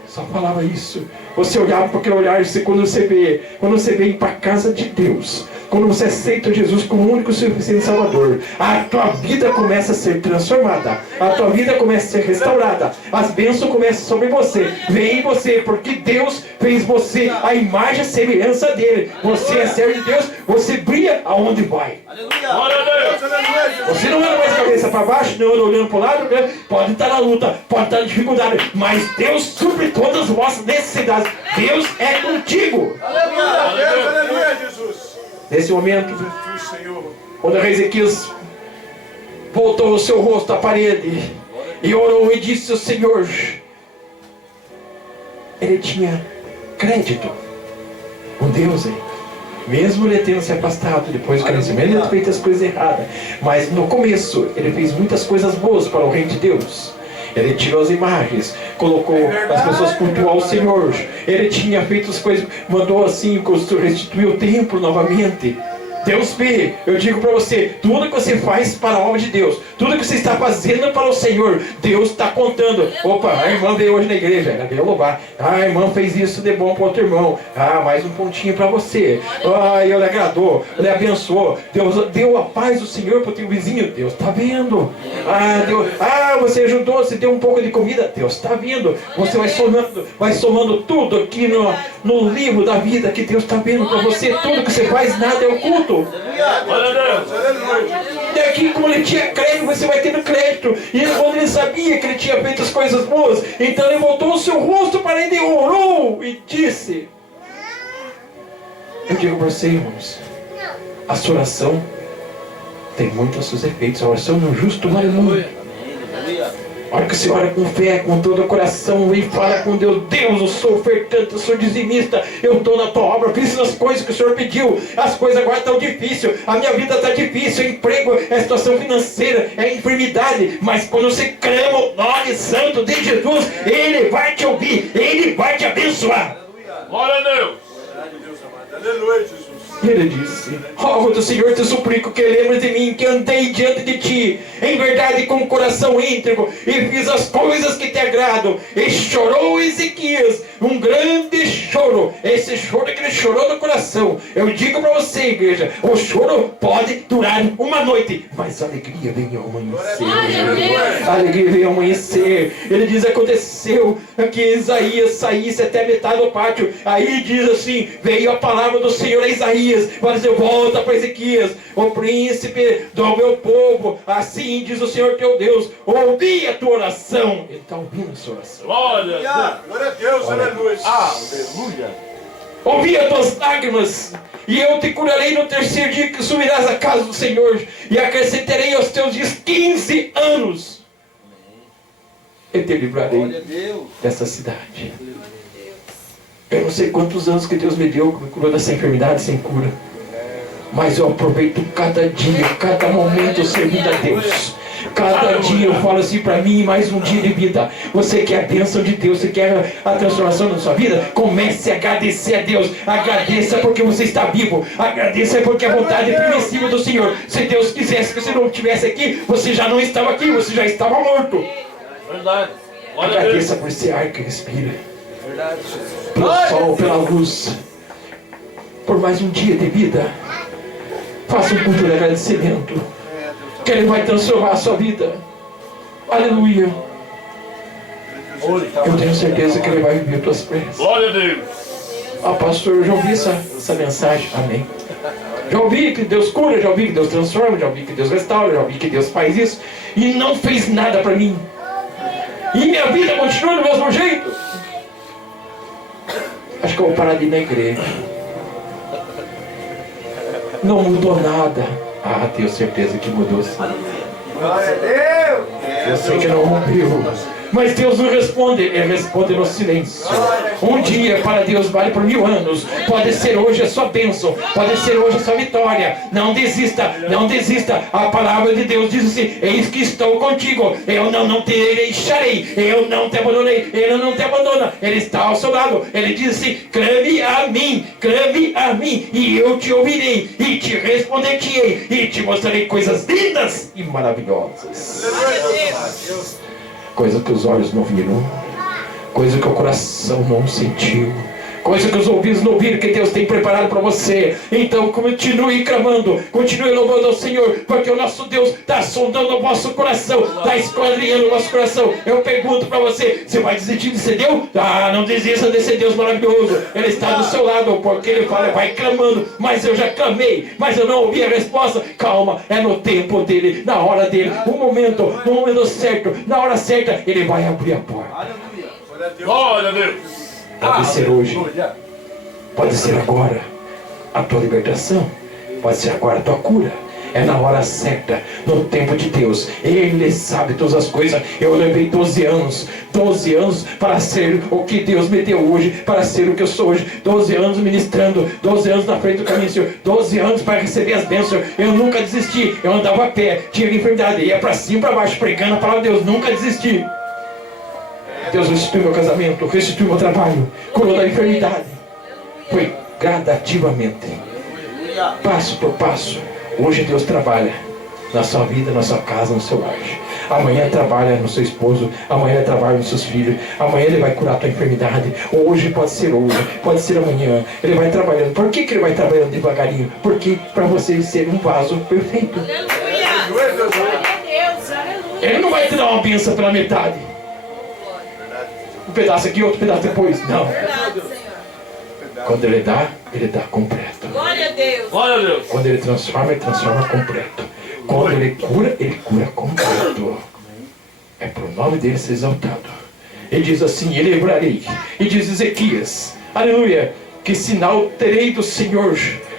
Só falava isso. Você olhava para aquele olhar, quando você vem para a casa de Deus, quando você aceita Jesus como o único e suficiente Salvador, a tua vida começa a ser transformada, a tua vida começa a ser restaurada, as bênçãos começam sobre você, vem em você, porque Deus fez você a imagem e semelhança dele. Você é servo de Deus, você brilha aonde vai. Você não anda mais cabeça para baixo, não anda olhando para o lado, né? Pode estar na luta, pode estar na dificuldade, mas Deus supre todas as vossas necessidades. Deus é contigo. Aleluia, Jesus. Nesse momento, quando o rei Ezequias voltou o seu rosto à parede e orou e disse ao Senhor, ele tinha crédito com Deus aí. Mesmo ele tendo se afastado depois do crescimento, ele tinha feito as coisas erradas. Mas no começo, ele fez muitas coisas boas para o reino de Deus. Ele tirou as imagens, colocou as pessoas cultuar o Senhor. Ele tinha feito as coisas, mandou assim, restituir o templo novamente. Deus vê, eu digo para você, tudo que você faz para a obra de Deus, tudo que você está fazendo para o Senhor, Deus está contando. Opa, a irmã veio hoje na igreja, ela veio louvar. A irmã fez isso de bom para outro irmão. Mais um pontinho para você. Ele agradou, ele abençoou. Deus deu a paz do Senhor para o teu vizinho. Deus está vendo. Você ajudou, você deu um pouco de comida. Deus está vendo. Você vai somando tudo aqui no livro da vida que Deus está vendo para você. Tudo que você faz, nada é oculto. Daqui, como ele tinha crédito, você vai tendo crédito. E quando ele sabia que ele tinha feito as coisas boas, então ele voltou o seu rosto para ele, orou e disse: eu digo para você, irmãos, a sua oração tem muitos seus efeitos. A oração do justo vale muito. A hora que você ora com fé, com todo o coração e fala com Deus: Deus, eu sou ofertante, eu sou dizimista, eu estou na tua obra, fiz as coisas que o Senhor pediu. As coisas agora estão difíceis, a minha vida está difícil, emprego, é situação financeira, é enfermidade. Mas quando você clama o nome santo de Jesus, Ele vai te ouvir, Ele vai te abençoar. Glória a Deus. Aleluia, Jesus. E ele disse: rogo do Senhor, te suplico que lembres de mim, que andei diante de ti em verdade com o coração íntegro e fiz as coisas que te agradam. E chorou Ezequias um grande choro. Esse choro que ele chorou no coração. Eu digo para você, igreja, o choro pode durar uma noite, mas a alegria vem ao amanhecer. A alegria vem ao amanhecer. Ele diz: aconteceu que Isaías saísse até a metade do pátio. Aí diz assim: veio a palavra do Senhor a Isaías, para dizer: volta para Ezequias, o príncipe do meu povo. Assim diz o Senhor teu Deus: ouvi a tua oração. Ele está ouvindo a sua oração. Glória a Deus, aleluia. Aleluia. ouvi as tuas lágrimas, e eu te curarei no terceiro dia que subirás à casa do Senhor, e acrescentarei aos teus dias 15 anos. E te livrarei dessa cidade. Eu não sei quantos anos que Deus me deu, que me curou dessa enfermidade sem cura. Mas eu aproveito cada dia, cada momento servindo a Deus. Cada dia eu falo assim para mim, mais um dia de vida. Você quer a bênção de Deus, você quer a transformação na sua vida? Comece a agradecer a Deus. Agradeça porque você está vivo. Agradeça porque a vontade é permissível do Senhor. Se Deus quisesse que você não estivesse aqui, você já não estava aqui, você já estava morto. Verdade. Agradeça por esse ar que respira. Verdade. Pelo sol, pela luz. Por mais um dia de vida. Faça um culto de agradecimento. Que Ele vai transformar a sua vida. Aleluia. Eu tenho certeza que Ele vai viver tuas pressas. Glória a Deus. Ah, pastor, eu já ouvi essa mensagem. Amém. Já ouvi que Deus cura, já ouvi que Deus transforma, já ouvi que Deus restaura, já ouvi que Deus faz isso. E não fez nada para mim. E minha vida continua do mesmo jeito. Acho que eu vou parar de ir na igreja. Não mudou nada. Ah, tenho certeza que mudou sim. Glória a Deus. Eu sei que não rompeu. Mas Deus não responde, Ele responde no silêncio. Um dia para Deus vale por 1000 anos. Pode ser hoje a sua bênção, pode ser hoje a sua vitória. Não desista, não desista. A palavra de Deus diz assim: eis que estou contigo, eu não te deixarei, eu não te abandonei. Ele não te abandona, Ele está ao seu lado. Ele diz assim: clame a mim, e eu te ouvirei, e te responder-te-ei, e te mostrarei coisas lindas e maravilhosas. Coisa que os olhos não viram, coisa que o coração não sentiu, coisa que os ouvidos não ouviram, que Deus tem preparado para você. Então continue clamando, continue louvando ao Senhor, porque o nosso Deus está sondando o vosso coração, está esquadrinhando o nosso coração. Eu pergunto para você: você vai desistir de ser Deus? Ah, não desista desse Deus maravilhoso. Ele está do seu lado, porque Ele fala: vai clamando. Mas eu já clamei, mas eu não ouvi a resposta. Calma, é no tempo dele, na hora dele, no momento certo, na hora certa, Ele vai abrir a porta. Glória a Deus. Pode ser hoje, pode ser agora a tua libertação, pode ser agora a tua cura. É na hora certa, no tempo de Deus. Ele sabe todas as coisas. Eu levei 12 anos para ser o que Deus me deu hoje, para ser o que eu sou hoje. 12 anos ministrando, 12 anos na frente do caminho do Senhor, 12 anos para receber as bênçãos. Eu nunca desisti, eu andava a pé, tinha enfermidade, ia para cima e para baixo, pregando a palavra de Deus, nunca desisti. Deus restituiu meu casamento, restituiu meu trabalho, curou da enfermidade. Foi gradativamente, passo por passo. Hoje Deus trabalha na sua vida, na sua casa, no seu lar. Amanhã trabalha no seu esposo, amanhã trabalha nos seus filhos, amanhã Ele vai curar a tua enfermidade. Hoje pode ser amanhã. Ele vai trabalhando. Por que Ele vai trabalhando devagarinho? Porque para você ser um vaso perfeito. Ele não vai te dar uma bênção pela metade. Um pedaço aqui, outro pedaço depois. Não. Quando Ele dá completo. Glória a Deus. Glória a Deus. Quando Ele transforma completo. Quando Ele cura completo. É para o nome dele ser exaltado. Ele diz assim: e livrarei. E diz Ezequias, aleluia, que sinal terei do Senhor,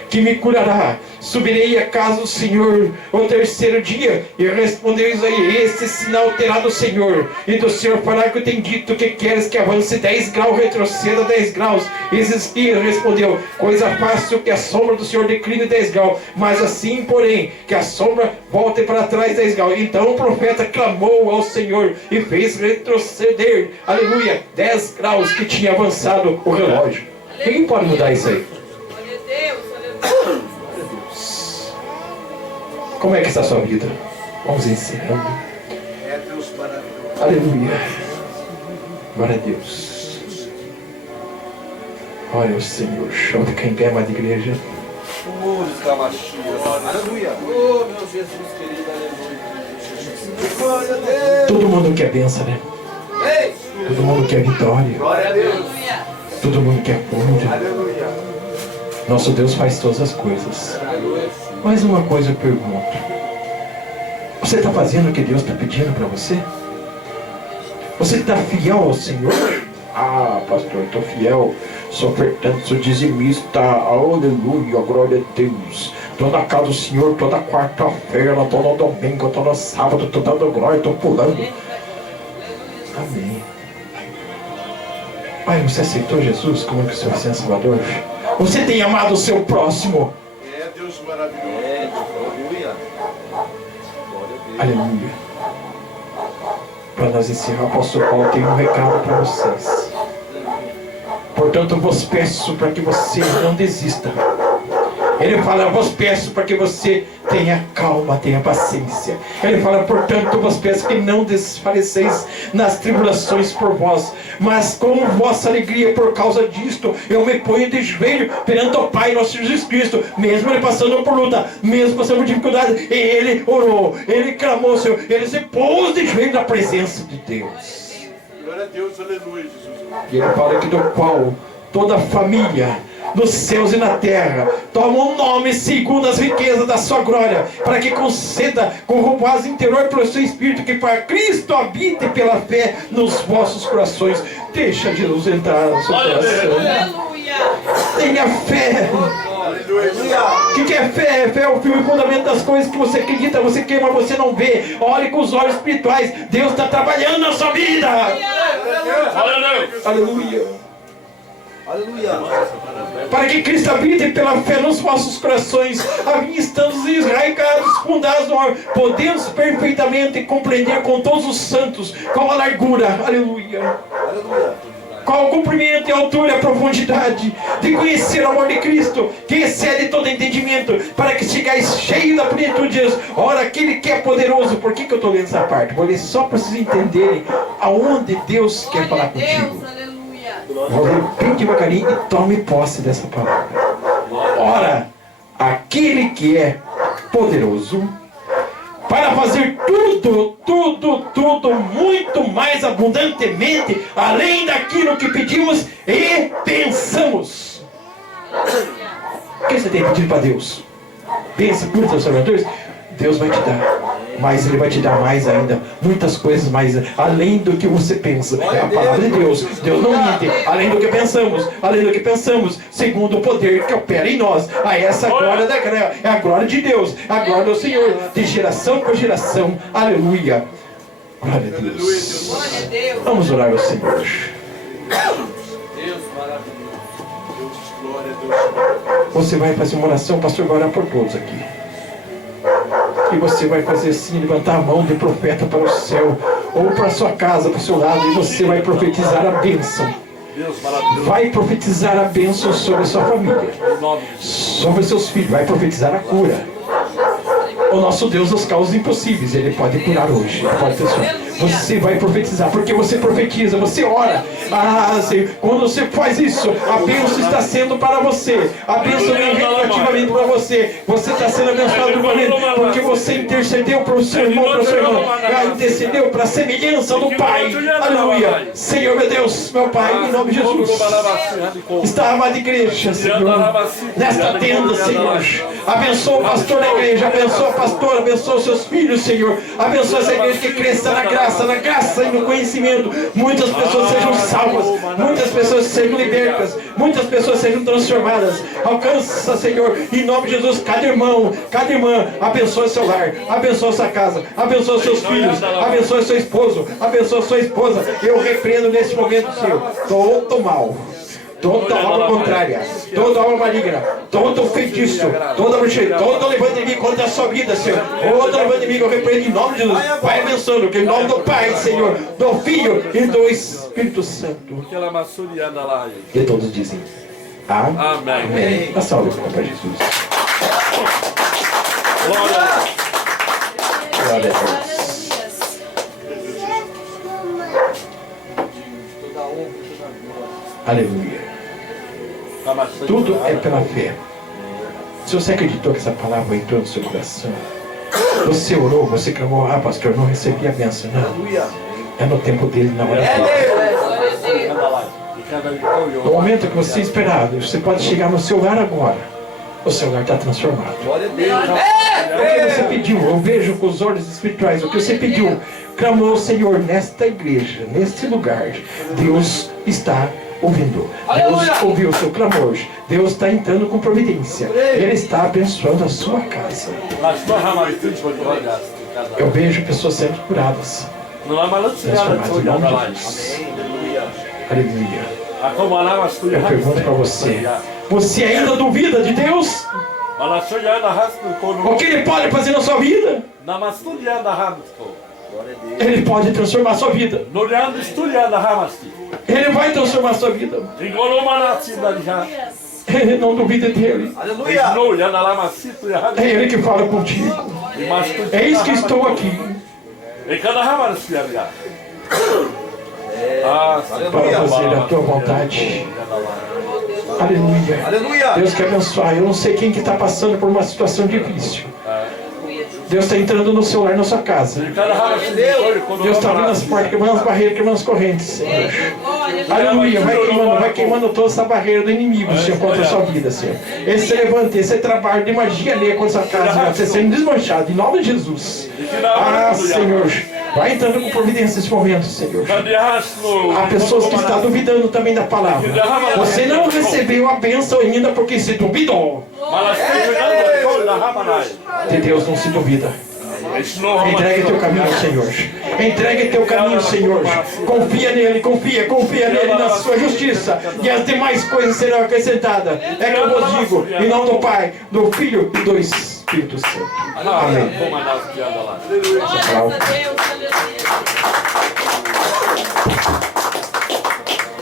que me curará. Subirei à casa do Senhor o terceiro dia, e respondereis aí: esse sinal terá do Senhor. E do Senhor fará que eu tenho dito: que queres que avance 10 graus, retroceda 10 graus. E respondeu: coisa fácil que a sombra do Senhor decline 10 graus, mas assim, porém, que a sombra volte para trás 10 graus. Então o profeta clamou ao Senhor e fez retroceder, aleluia, 10 graus que tinha avançado o relógio. Quem pode mudar isso aí? Glória a Deus. Aleluia. Como é que está a sua vida? Vamos encerrando. É Deus maravilhoso. Aleluia. Glória a Deus. Olha o Senhor. Chama ficar em pé, amada igreja. Aleluia. Oh, meu Jesus querido, aleluia. Glória a Deus. Todo mundo quer bênção, né? Ei. Todo mundo quer vitória. Glória a Deus. Aleluia. Todo mundo quer cura. Aleluia. Nosso Deus faz todas as coisas. Mas uma coisa eu pergunto: você está fazendo o que Deus está pedindo para você? Você está fiel ao Senhor? Ah, pastor, eu estou fiel. sou ofertante, sou dizimista, aleluia, glória a Deus. Estou na casa do Senhor toda quarta-feira, estou no domingo, estou no sábado, estou dando glória, estou pulando. Amém. Pai, você aceitou Jesus como que o Senhor é Salvador? Você tem amado o seu próximo? É, Deus maravilhoso. Aleluia. Aleluia. Para nós encerrar, o apóstolo Paulo tem um recado para vocês. Portanto, eu vos peço para que você não desista. Ele fala, eu vos peço para que você tenha calma, tenha paciência. Ele fala, portanto, eu vos peço que não desfaleceis nas tribulações por vós, mas como vossa alegria por causa disto, eu me ponho de joelho perante o Pai nosso Jesus Cristo, mesmo ele passando por luta, mesmo passando por dificuldade, ele orou, ele clamou, Senhor, ele se pôs de joelho na presença de Deus. Glória a Deus, aleluia, Jesus. E ele fala que do qual toda a família nos céus e na terra toma um nome segundo as riquezas da sua glória, para que conceda com roupaz interior pelo seu Espírito, que para Cristo habite pela fé nos vossos corações. Deixa Jesus entrar no seu coração. Aleluia. Tenha fé. O que é fé? Fé é o fio e fundamento das coisas que você acredita, você quer, mas você não vê. Olhe com os olhos espirituais. Deus está trabalhando na sua vida. Aleluia. Aleluia. Para que Cristo habite pela fé nos vossos corações, a mim estamos enraizados, fundados no ar, podemos perfeitamente compreender com todos os santos qual a largura, aleluia, qual o comprimento e a altura e a profundidade, de conhecer o amor de Cristo, que excede todo entendimento, para que chegais cheio da plenitude de Deus. Ora, aquele que é poderoso, por que eu estou lendo essa parte? Vou ler só para vocês entenderem aonde Deus quer falar contigo. Vou ler devagarinho e tome posse dessa palavra. Ora, aquele que é poderoso para fazer tudo muito mais abundantemente, além daquilo que pedimos e pensamos. O que você tem pedido para Deus? Pense por seus salvadores. Deus vai te dar, mas Ele vai te dar mais ainda, muitas coisas mais, além do que você pensa. É a palavra de Deus. Deus não mente, além do que pensamos, segundo o poder que opera em nós. A essa glória da glória, é a glória de Deus, a glória do Senhor, de geração por geração. Aleluia. Glória a Deus. Vamos orar ao Senhor. Deus maravilhoso. Deus, glória a Deus. Você vai fazer uma oração, pastor, vai orar por todos aqui. E você vai fazer assim, levantar a mão de profeta para o céu, ou para a sua casa, para o seu lado, e você vai profetizar a bênção. Vai profetizar a bênção sobre a sua família, sobre os seus filhos, vai profetizar a cura. O nosso Deus nos causa impossíveis, Ele pode curar hoje, Ele pode transformar. Você vai profetizar, porque você profetiza, você ora. Senhor, quando você faz isso, a bênção está sendo para você. A bênção vem retroativamente para você. Você está sendo abençoado do momento, porque você intercedeu para o seu irmão, para o seu irmão. Intercedeu para a semelhança do Pai. Aleluia. Senhor, meu Deus, meu Pai, em nome de Jesus. Está a amada igreja, Senhor, nesta tenda, Senhor. Abençoa o pastor da igreja, abençoa a pastora, abençoa os seus filhos, Senhor. Abençoa essa igreja que cresça na graça e no conhecimento. Muitas pessoas sejam salvas, muitas pessoas sejam libertas, muitas pessoas sejam transformadas. Alcança, Senhor, em nome de Jesus, cada irmão, cada irmã. Abençoa seu lar, abençoa sua casa, abençoa seus filhos, abençoa seu esposo, abençoa sua esposa. Eu repreendo nesse momento, Senhor, todo mal, toda obra contrária, toda obra maligna, todo feitiço, toda bruxaria, todo levante inimigo contra a sua vida, Senhor. Todo levante inimigo eu repreendo em nome de Jesus. Vai abençoando, que em nome do Pai, Senhor, do Filho e do Espírito Santo. E todos dizem amém. A salve para Jesus. Glória a Deus. Aleluia. Tudo é pela fé. Se você acreditou que essa palavra entrou no seu coração, você orou, você clamou, pastor, eu não recebi a bênção. Não. É no tempo dele, na hora dele. No momento que você esperar, você pode chegar no seu lar agora. O seu lar está transformado. O que você pediu, eu vejo com os olhos espirituais, o que você pediu, clamou o Senhor nesta igreja, neste lugar. Deus está ouvindo. Deus ouviu o seu clamor. Deus está entrando com providência. Ele está abençoando a sua casa. Eu vejo pessoas sendo curadas. Transformadas em nome de Jesus. Aleluia. Eu pergunto para você. Você ainda duvida de Deus? O que Ele pode fazer na sua vida? Ele pode transformar a sua vida. Ele vai transformar a sua vida. Ele não duvida dele. É Ele que fala contigo. Eis que estou aqui para fazer a tua vontade. Aleluia. Aleluia. Deus quer abençoar. Eu não sei quem que está passando por uma situação difícil. Deus está entrando no seu lar, na sua casa. Deus está abrindo as portas, queimando as barreiras, queimando as correntes, Senhor. Aleluia. Vai queimando toda essa barreira do inimigo, Senhor, contra a sua vida, Senhor. Esse levante, esse trabalho de magia negra contra a sua casa vai ser sendo desmanchado, em nome de Jesus. Ah, Senhor. Vai entrando com providência nesse momento, Senhor. Há pessoas que estão duvidando também da palavra. Você não recebeu a bênção ainda porque se duvidou. De Deus não se duvida. Entregue teu caminho ao Senhor. Entregue teu caminho ao Senhor. Confia nele, confia nele na sua justiça. E as demais coisas serão acrescentadas. É que eu vos digo, em nome do Pai, do Filho e do Espírito Santo. Amém.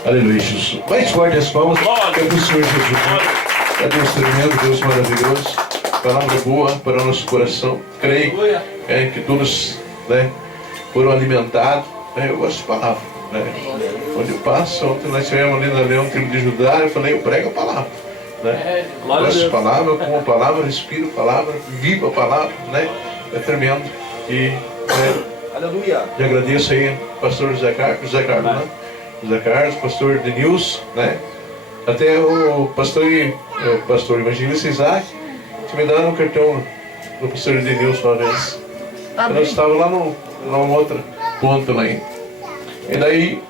Aleluia, Jesus. Mais forte as palmas. É do Senhor Jesus. É Deus tremendo, Deus maravilhoso. Palavra boa para o nosso coração. Creio que todos foram alimentados. Eu gosto de palavra. Onde eu passo, ontem nós tivemos ali na Leão, tribo de Judá, eu falei, eu prego a palavra. Eu gosto de palavra, eu como a palavra, respiro a palavra, vivo a palavra. É tremendo. E Aleluia. eu agradeço aí ao pastor José Carlos, pastor Denilson, até o pastor evangelista Isaac, que me deram um cartão do pastor Denilson uma vez. Nós estávamos lá numa outra ponta lá. E daí